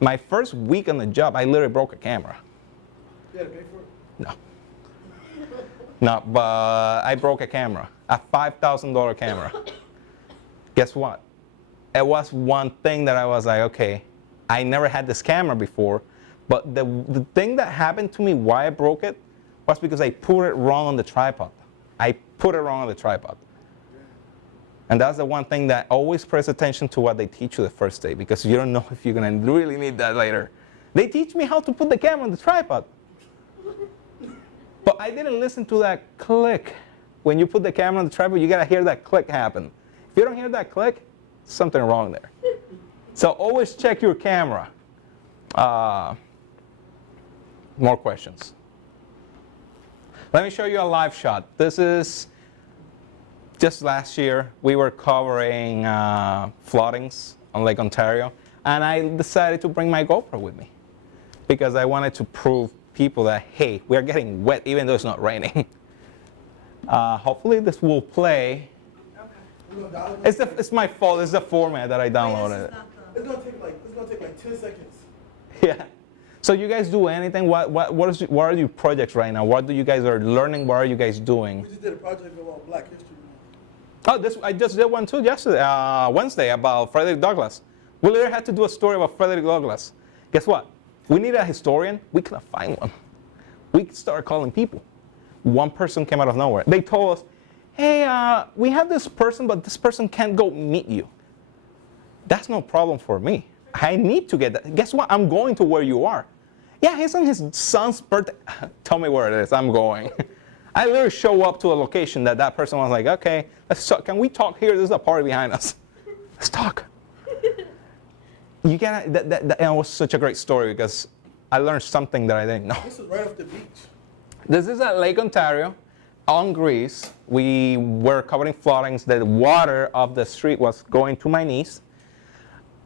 my first week on the job, I literally broke a camera. You had to pay for it? No. No, but I broke a camera, a $5,000 camera. Guess what? It was one thing that I was like, okay, I never had this camera before, but the thing that happened to me, why I broke it, was because I put it wrong on the tripod. I put it wrong on the tripod. And that's the one thing that always press attention to what they teach you the first day, because you don't know if you're going to really need that later. They teach me how to put the camera on the tripod. But I didn't listen to that click. When you put the camera on the tripod, you got to hear that click happen. If you don't hear that click, something wrong there. So always check your camera. More questions. Let me show you a live shot. This is just last year. We were covering floodings on Lake Ontario, and I decided to bring my GoPro with me because I wanted to prove people that, hey, we're getting wet even though it's not raining. Hopefully this will play. It's my fault. It's the format that I downloaded. It's gonna take like 10 seconds. Yeah. So you guys do anything? What are your projects right now? What do you guys are learning? What are you guys doing? We just did a project about Black History Oh, Month. I just did one too yesterday, Wednesday, about Frederick Douglass. We literally had to do a story about Frederick Douglass. Guess what? We need a historian. We couldn't find one. We started calling people. One person came out of nowhere. They told us, hey, we have this person, but this person can't go meet you. That's no problem for me. I need to get that. Guess what? I'm going to where you are. Yeah, he's on his son's birthday. Tell me where it is. I'm going. I literally show up to a location that person was like, okay, let's talk. Can we talk here? There's a party behind us. Let's talk. You gotta, that was such a great story because I learned something that I didn't know. This is right off the beach. This is at Lake Ontario on Greece. We were covering floodings. The water of the street was going to my knees.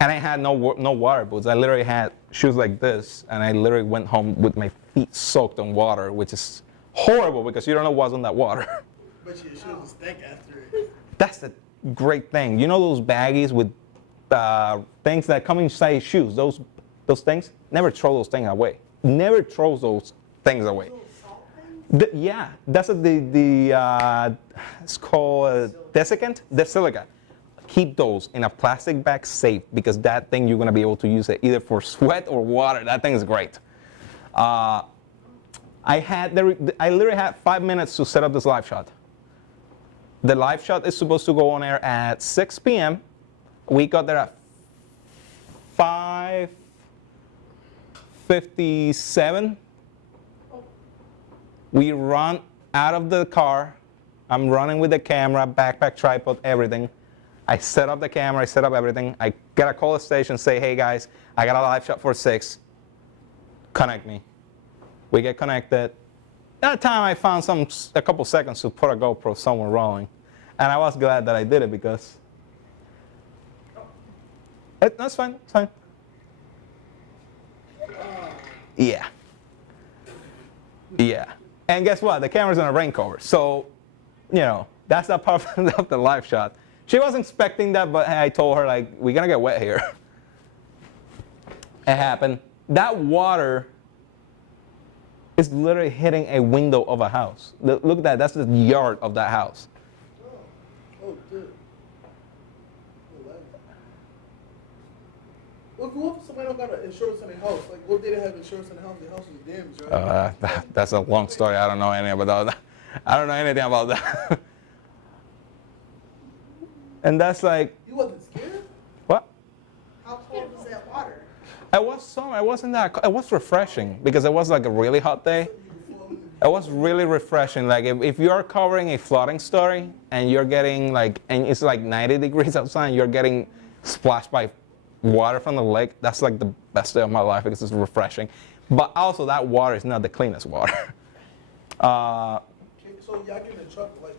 And I had no water boots. I literally had shoes like this. And I literally went home with my feet soaked in water, which is horrible because you don't know what's in that water. But your shoes will stink after it. That's the great thing. You know those baggies with things that come inside shoes? Those things? Never throw those things away. Never throw those things away. Yeah, that's it's called desiccant, desilicate. Keep those in a plastic bag safe because that thing you're gonna be able to use it either for sweat or water. That thing is great. I literally had 5 minutes to set up this live shot. The live shot is supposed to go on air at 6 p.m. We got there at 5:57. We run out of the car. I'm running with the camera, backpack, tripod, everything. I set up the camera, I set up everything. I gotta call the station, say, hey guys, I got a live shot for 6. Connect me. We get connected. That time I found a couple seconds to put a GoPro somewhere rolling. And I was glad that I did it because that's fine, it's fine. Yeah. Yeah. And guess what? The camera's on a rain cover. So, you know, that's the part of the live shot. She wasn't expecting that, but I told her, like, we're going to get wet here. It happened. That water is literally hitting a window of a house. Look at that. That's the yard of that house. Oh, good. What if somebody don't got insurance on their house? Like, what if they didn't have insurance on the house? The house was damaged, right? That's a long story. I don't know anything about that. I don't know anything about that. And that's like. You wasn't scared? What? How cold was that water? It was summer. It wasn't that. It was refreshing because it was like a really hot day. It was really refreshing. Like if you are covering a flooding story and you're getting like, and it's like 90 degrees outside, and you're getting splashed by water from the lake. That's like the best day of my life because it's refreshing. But also that water is not the cleanest water. So y'all get in the truck, like,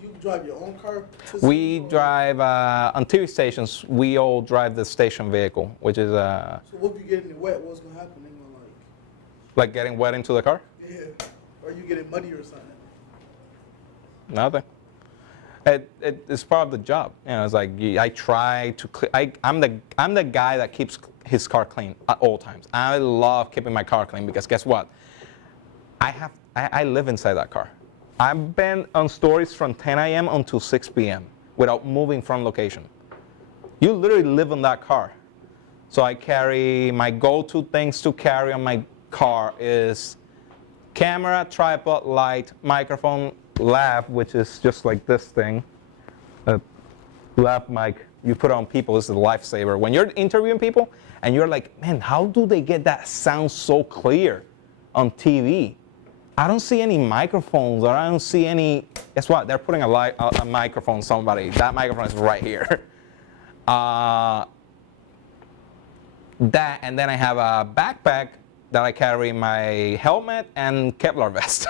did you drive your own car? We drive, on TV stations, we all drive the station vehicle, which is So what if you get in wet? What's gonna happen? They gonna like getting wet into the car? yeah, or you getting muddy or something? Nothing. It's part of the job. You know, it's like I try to. I'm the guy that keeps his car clean at all times. I love keeping my car clean because guess what? I live inside that car. I've been on stories from 10 a.m. until 6 p.m. without moving from location. You literally live in that car. So I carry my go-to things to carry on my car is camera, tripod, light, microphone, lav, which is just like this thing. A lav mic you put on people is a lifesaver. When you're interviewing people and you're like, man, how do they get that sound so clear on TV? I don't see any microphones, or I don't see any. Guess what? They're putting a microphone. Somebody. That microphone is right here. That, and then I have a backpack that I carry my helmet and Kevlar vest,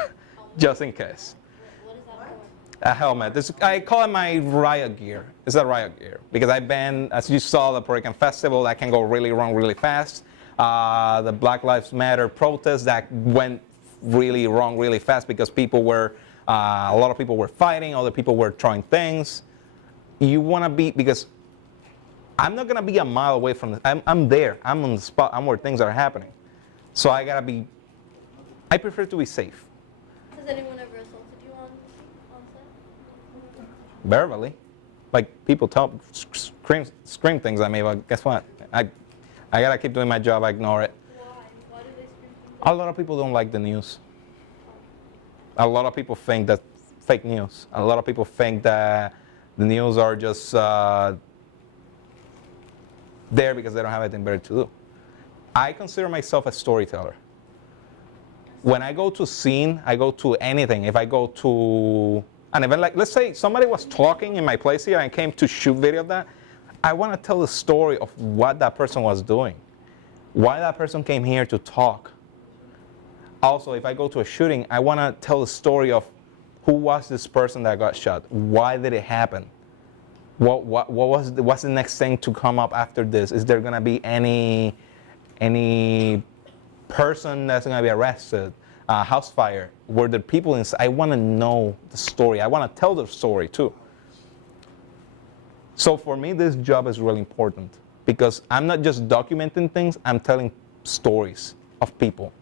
just in case. What is that for? A helmet. I call it my Riot Gear. It's a Riot Gear because I've been, as you saw, the Puerto Rican Festival that can go really wrong really fast. The Black Lives Matter protest that went really wrong really fast because people were, a lot of people were fighting, other people were throwing things. You want to be, because I'm not going to be a mile away from this. I'm there. I'm on the spot. I'm where things are happening. So I got to be, I prefer to be safe. Has anyone ever assaulted you on set? Barely. Like people scream things at me, but guess what? I got to keep doing my job. I ignore it. Why do they scream things? A lot of people don't like the news. A lot of people think that's fake news. A lot of people think that the news are just there because they don't have anything better to do. I consider myself a storyteller. When I go to a scene, I go to anything. If I go to an event, like let's say somebody was talking in my place here and I came to shoot video of that, I want to tell the story of what that person was doing, why that person came here to talk. Also, if I go to a shooting, I want to tell the story of who was this person that got shot, why did it happen, what's the next thing to come up after this? Is there going to be any person that's going to be arrested? House fire? Were there people inside? I want to know the story. I want to tell the story too. So for me, this job is really important because I'm not just documenting things, I'm telling stories of people.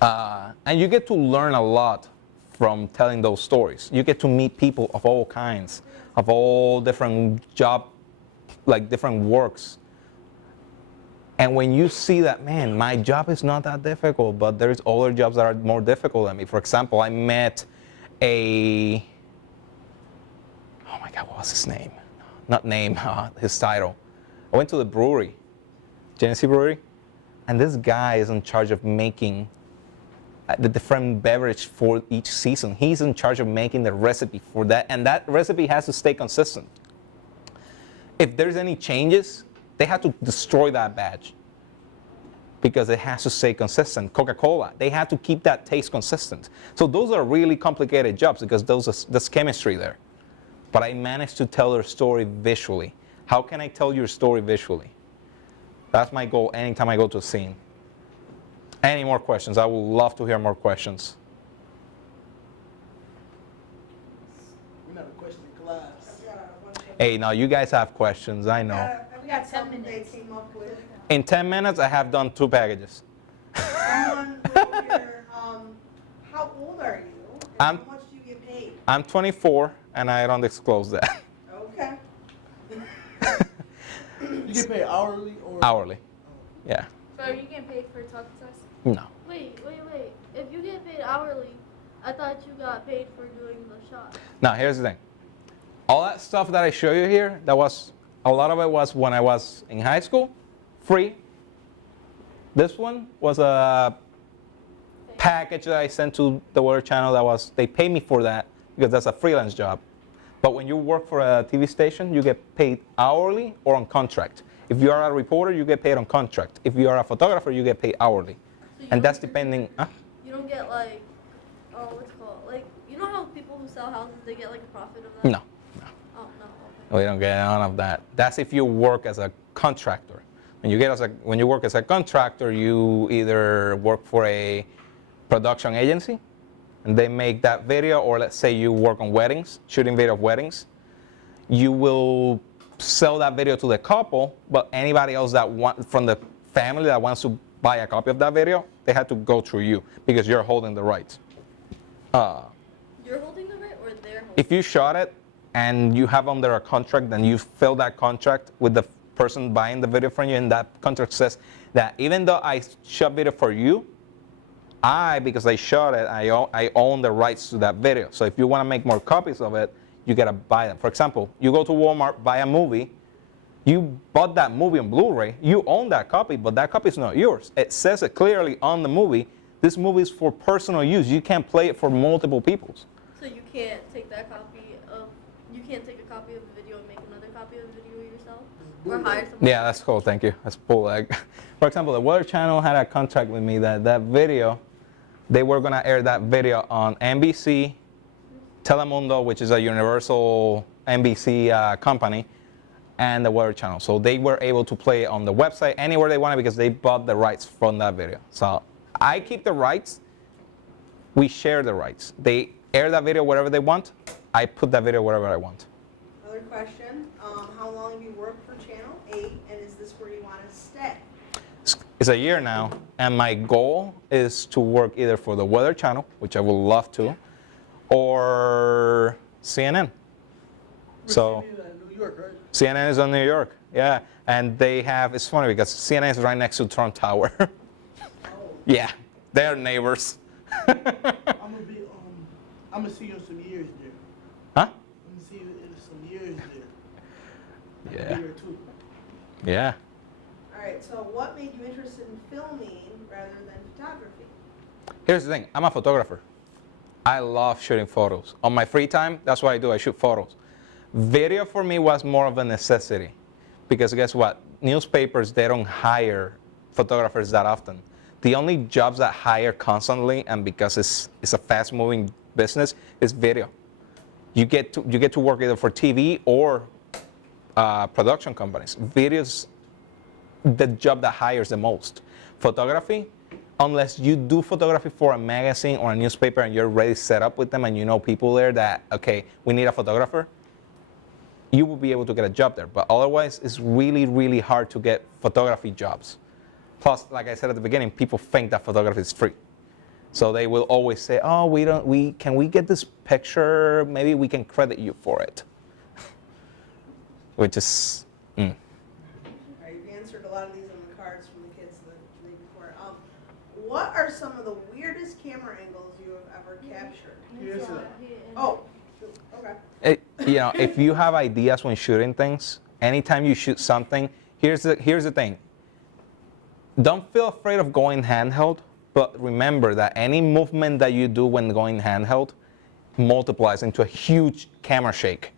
And you get to learn a lot from telling those stories. You get to meet people of all kinds, of all different different works. And when you see that, man, my job is not that difficult, but there's other jobs that are more difficult than me. For example, I met oh my God, what was his name? Not name, his title. I went to the brewery, Genesee Brewery, and this guy is in charge of making the different beverage for each season. He's in charge of making the recipe for that, and that recipe has to stay consistent. If there's any changes, they have to destroy that batch because it has to stay consistent. Coca-Cola, they have to keep that taste consistent. So those are really complicated jobs because there's chemistry there. But I managed to tell their story visually. How can I tell your story visually? That's my goal anytime I go to a scene. Any more questions? I would love to hear more questions. We have a question in class. Hey, now you guys have questions, I know. We got 10 minutes. They came up with. In 10 minutes, I have done 2 packages. Someone wrote here, how old are you? And how much do you get paid? I'm 24, and I don't disclose that. Okay. You get paid hourly or? Hourly, yeah. So are you getting paid for talking to us? No. Wait. If you get paid hourly, I thought you got paid for doing the shot. Now, here's the thing. All that stuff that I show you here, a lot of it was when I was in high school, free. This one was a package that I sent to the Weather Channel they paid me for that because that's a freelance job. But when you work for a TV station, you get paid hourly or on contract. If you are a reporter, you get paid on contract. If you are a photographer, you get paid hourly. So And that's depending. You don't get like, what's it called? Like, you know how people who sell houses, they get like a profit of that? No, Oh, no. Okay. we don't get none of that. That's if you work as a contractor. When you work as a contractor, you either work for a production agency, and they make that video, or let's say you work on weddings, shooting video of weddings. You will sell that video to the couple, but anybody else from the family that wants to buy a copy of that video, they have to go through you because you're holding the rights. You're holding the right, or they're holding? If you shot it and you have under a contract, then you fill that contract with the person buying the video from you, and that contract says that even though I shot video for you, because I shot it, I own the rights to that video. So if you want to make more copies of it, you gotta buy them. For example, you go to Walmart, buy a movie, you bought that movie on Blu-ray, you own that copy, but that copy is not yours. It says it clearly on the movie, this movie is for personal use. You can't play it for multiple people. So you can't take that copy of, you can't take a copy of the video and make another copy of the video yourself? Or hire someone? Yeah, that's cool, thank you. That's bootleg. For example, the Weather Channel had a contract with me that video, they were gonna air that video on NBC, Telemundo, which is a Universal NBC company, and the Weather Channel. So they were able to play it on the website anywhere they wanted because they bought the rights from that video. So I keep the rights, we share the rights. They air that video wherever they want, I put that video wherever I want. Another question, how long have you worked for Channel 8, and is this where you want to stay? It's a year now, and my goal is to work either for the Weather Channel, which I would love to, or CNN. So New York, right? CNN is in New York, yeah, and they have. It's funny because CNN is right next to Trump Tower. Yeah, they're neighbors. I'm gonna see you in some years there. Huh? I'm gonna see you in some years there. Yeah. A year or two. Yeah. All right, so what made you interested in filming rather than photography? Here's the thing, I'm a photographer. I love shooting photos. On my free time, that's what I do, I shoot photos. Video for me was more of a necessity because guess what? Newspapers, they don't hire photographers that often. The only jobs that hire constantly, and because it's a fast-moving business, is video. You get to work either for TV or production companies. Video's the job that hires the most. Photography, unless you do photography for a magazine or a newspaper and you're already set up with them and you know people there that, okay, we need a photographer, you will be able to get a job there. But otherwise, it's really, really hard to get photography jobs. Plus, like I said at the beginning, people think that photography is free. So they will always say, oh, can we get this picture? Maybe we can credit you for it. Which is, All right, you've answered a lot of these on the cards from the kids the day before. What are some of the weirdest camera angles you have ever captured? Yes, sir. Oh, okay. If you have ideas when shooting things, anytime you shoot something, here's the thing. Don't feel afraid of going handheld, but remember that any movement that you do when going handheld multiplies into a huge camera shake.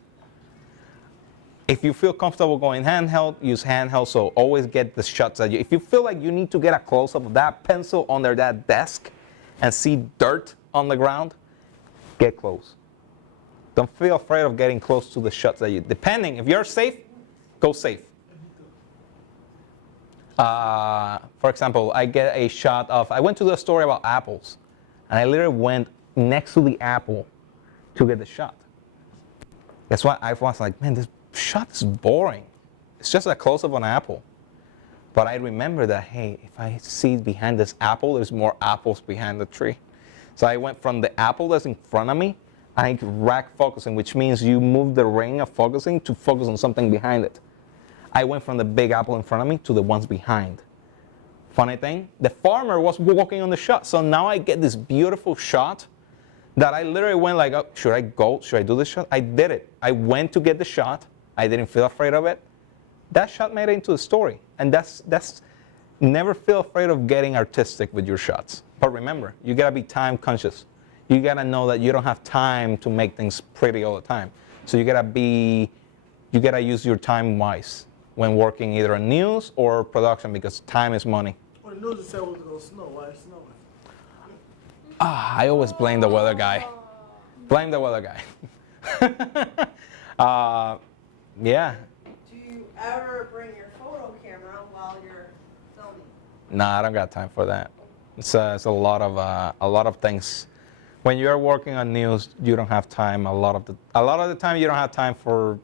If you feel comfortable going handheld, use handheld, so always get the shots that if you feel like you need to get a close-up of that pencil under that desk and see dirt on the ground, get close. Don't feel afraid of getting close to the shots that depending, if you're safe, go safe. For example, I get a shot of, I went to the story about apples, and I literally went next to the apple to get the shot. That's why I was like, man, this shot is boring. It's just a close-up on an apple. But I remember that, hey, if I see behind this apple, there's more apples behind the tree. So I went from the apple that's in front of me, I rack focusing, which means you move the ring of focusing to focus on something behind it. I went from the big apple in front of me to the ones behind. Funny thing, the farmer was walking on the shot. So now I get this beautiful shot that I literally went like, oh, should I go? Should I do this shot? I did it. I went to get the shot. I didn't feel afraid of it. That shot made it into the story. And that's never feel afraid of getting artistic with your shots. But remember, you gotta be time conscious. You gotta know that you don't have time to make things pretty all the time. So you gotta use your time wise when working either on news or production because time is money. Well, the news said it was going to snow. Why it's snowing? I always blame the weather guy. Blame the weather guy. Yeah. Do you ever bring your photo camera while you're filming? No, I don't got time for that. It's a lot of things. When you're working on news, you don't have time. A lot of the time, you don't have time for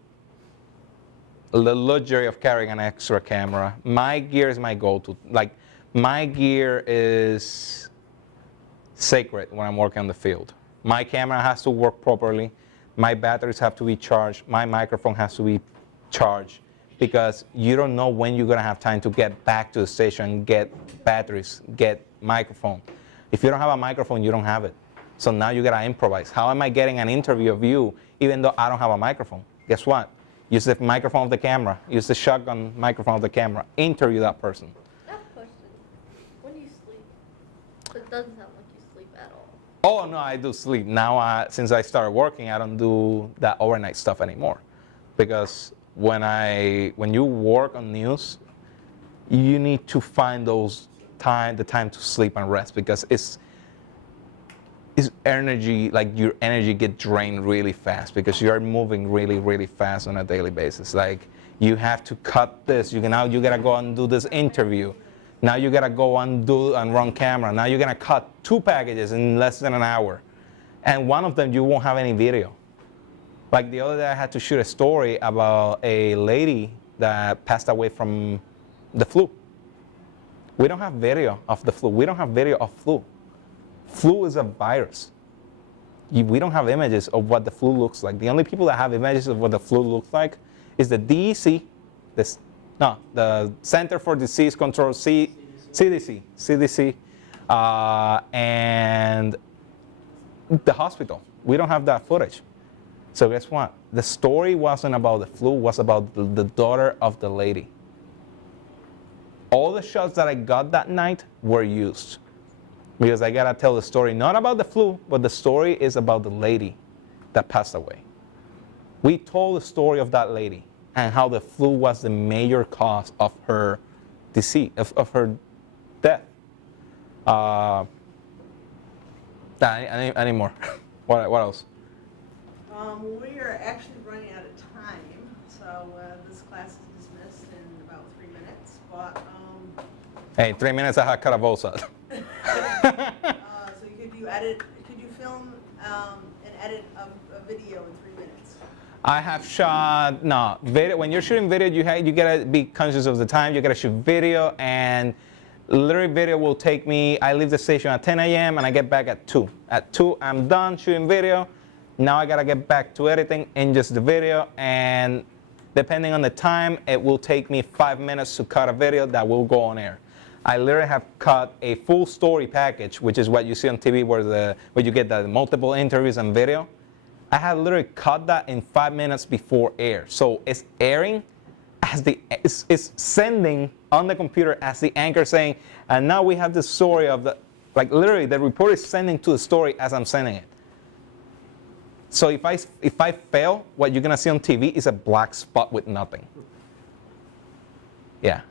the luxury of carrying an extra camera. My gear is my go-to. Like, my gear is sacred when I'm working on the field. My camera has to work properly. My batteries have to be charged. My microphone has to be charged, because you don't know when you're going to have time to get back to the station, get batteries, get microphone. If you don't have a microphone, you don't have it. So now you got to improvise. How am I getting an interview of you even though I don't have a microphone? Guess what? Use the microphone of the camera. Use the shotgun microphone of the camera. Interview that person. I have a question. When do you sleep? It doesn't sound like you sleep at all. Oh, no, I do sleep. Now, since I started working, I don't do that overnight stuff anymore. Because when you work on news, you need to find the time to sleep and rest, because it's energy, like your energy get drained really fast because you are moving really, really fast on a daily basis. Like, you have to cut this. Now you gotta go and do this interview. Now you gotta go and run camera. Now you're gonna cut 2 packages in less than an hour, and one of them you won't have any video. Like the other day, I had to shoot a story about a lady that passed away from the flu. We don't have video of the flu. We don't have video of flu. Flu is a virus. We don't have images of what the flu looks like. The only people that have images of what the flu looks like is the DEC, the Center for Disease Control, CDC, and the hospital. We don't have that footage. So guess what? The story wasn't about the flu, it was about the daughter of the lady. All the shots that I got that night were used, because I gotta tell the story, not about the flu, but the story is about the lady that passed away. We told the story of that lady and how the flu was the major cause of her disease, of her death. Any more? What else? We are actually running out of time, so this class is dismissed in about 3 minutes. But hey, 3 minutes I had carabosa. so could you film and edit a video in 3 minutes? I have shot, no, video. When you're shooting video, you gotta be conscious of the time. You gotta shoot video, and literally video will take me, I leave the station at 10 a.m. and I get back at 2. At 2, I'm done shooting video. Now I gotta get back to editing in just the video, and depending on the time, it will take me 5 minutes to cut a video that will go on air. I literally have cut a full story package, which is what you see on TV where you get the multiple interviews and video. I have literally cut that in 5 minutes before air. So it's airing as it's sending on the computer as the anchor saying, and now we have the story of like literally the reporter is sending to the story as I'm sending it. So if I fail, what you're gonna see on TV is a black spot with nothing. Yeah.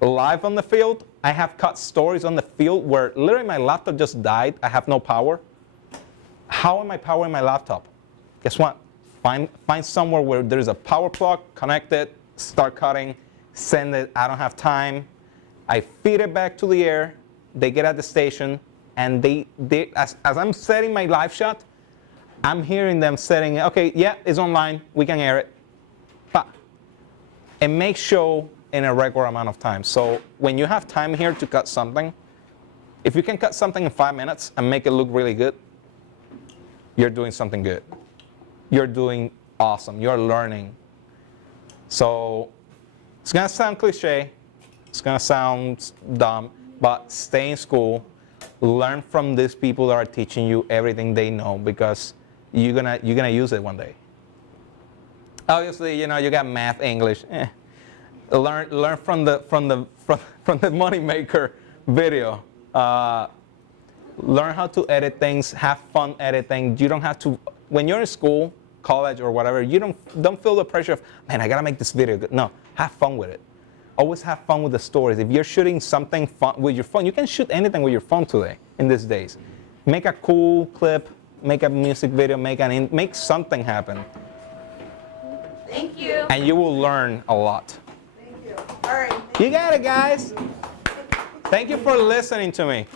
Live on the field, I have cut stories on the field where literally my laptop just died. I have no power. How am I powering my laptop? Guess what? Find somewhere where there's a power plug, connect it, start cutting, send it. I don't have time. I feed it back to the air. They get at the station, and as I'm setting my live shot, I'm hearing them setting, okay, yeah, it's online, we can air it. But it makes show in a record amount of time. So when you have time here to cut something, if you can cut something in 5 minutes and make it look really good, you're doing something good. You're doing awesome. You're learning. So it's gonna sound cliche, it's gonna sound dumb, but stay in school, learn from these people that are teaching you everything they know, because you're gonna use it one day. Obviously, you got math, English. Learn from the Moneymaker video. Learn how to edit things. Have fun editing. You don't have to. When you're in school, college, or whatever, you don't feel the pressure of, man, I gotta make this video good. No, have fun with it. Always have fun with the stories. If you're shooting something fun with your phone, you can shoot anything with your phone today in these days. Make a cool clip. make a music video, make something happen. Thank you. And you will learn a lot. Thank you. All right. You got it, guys. Thank you for listening to me.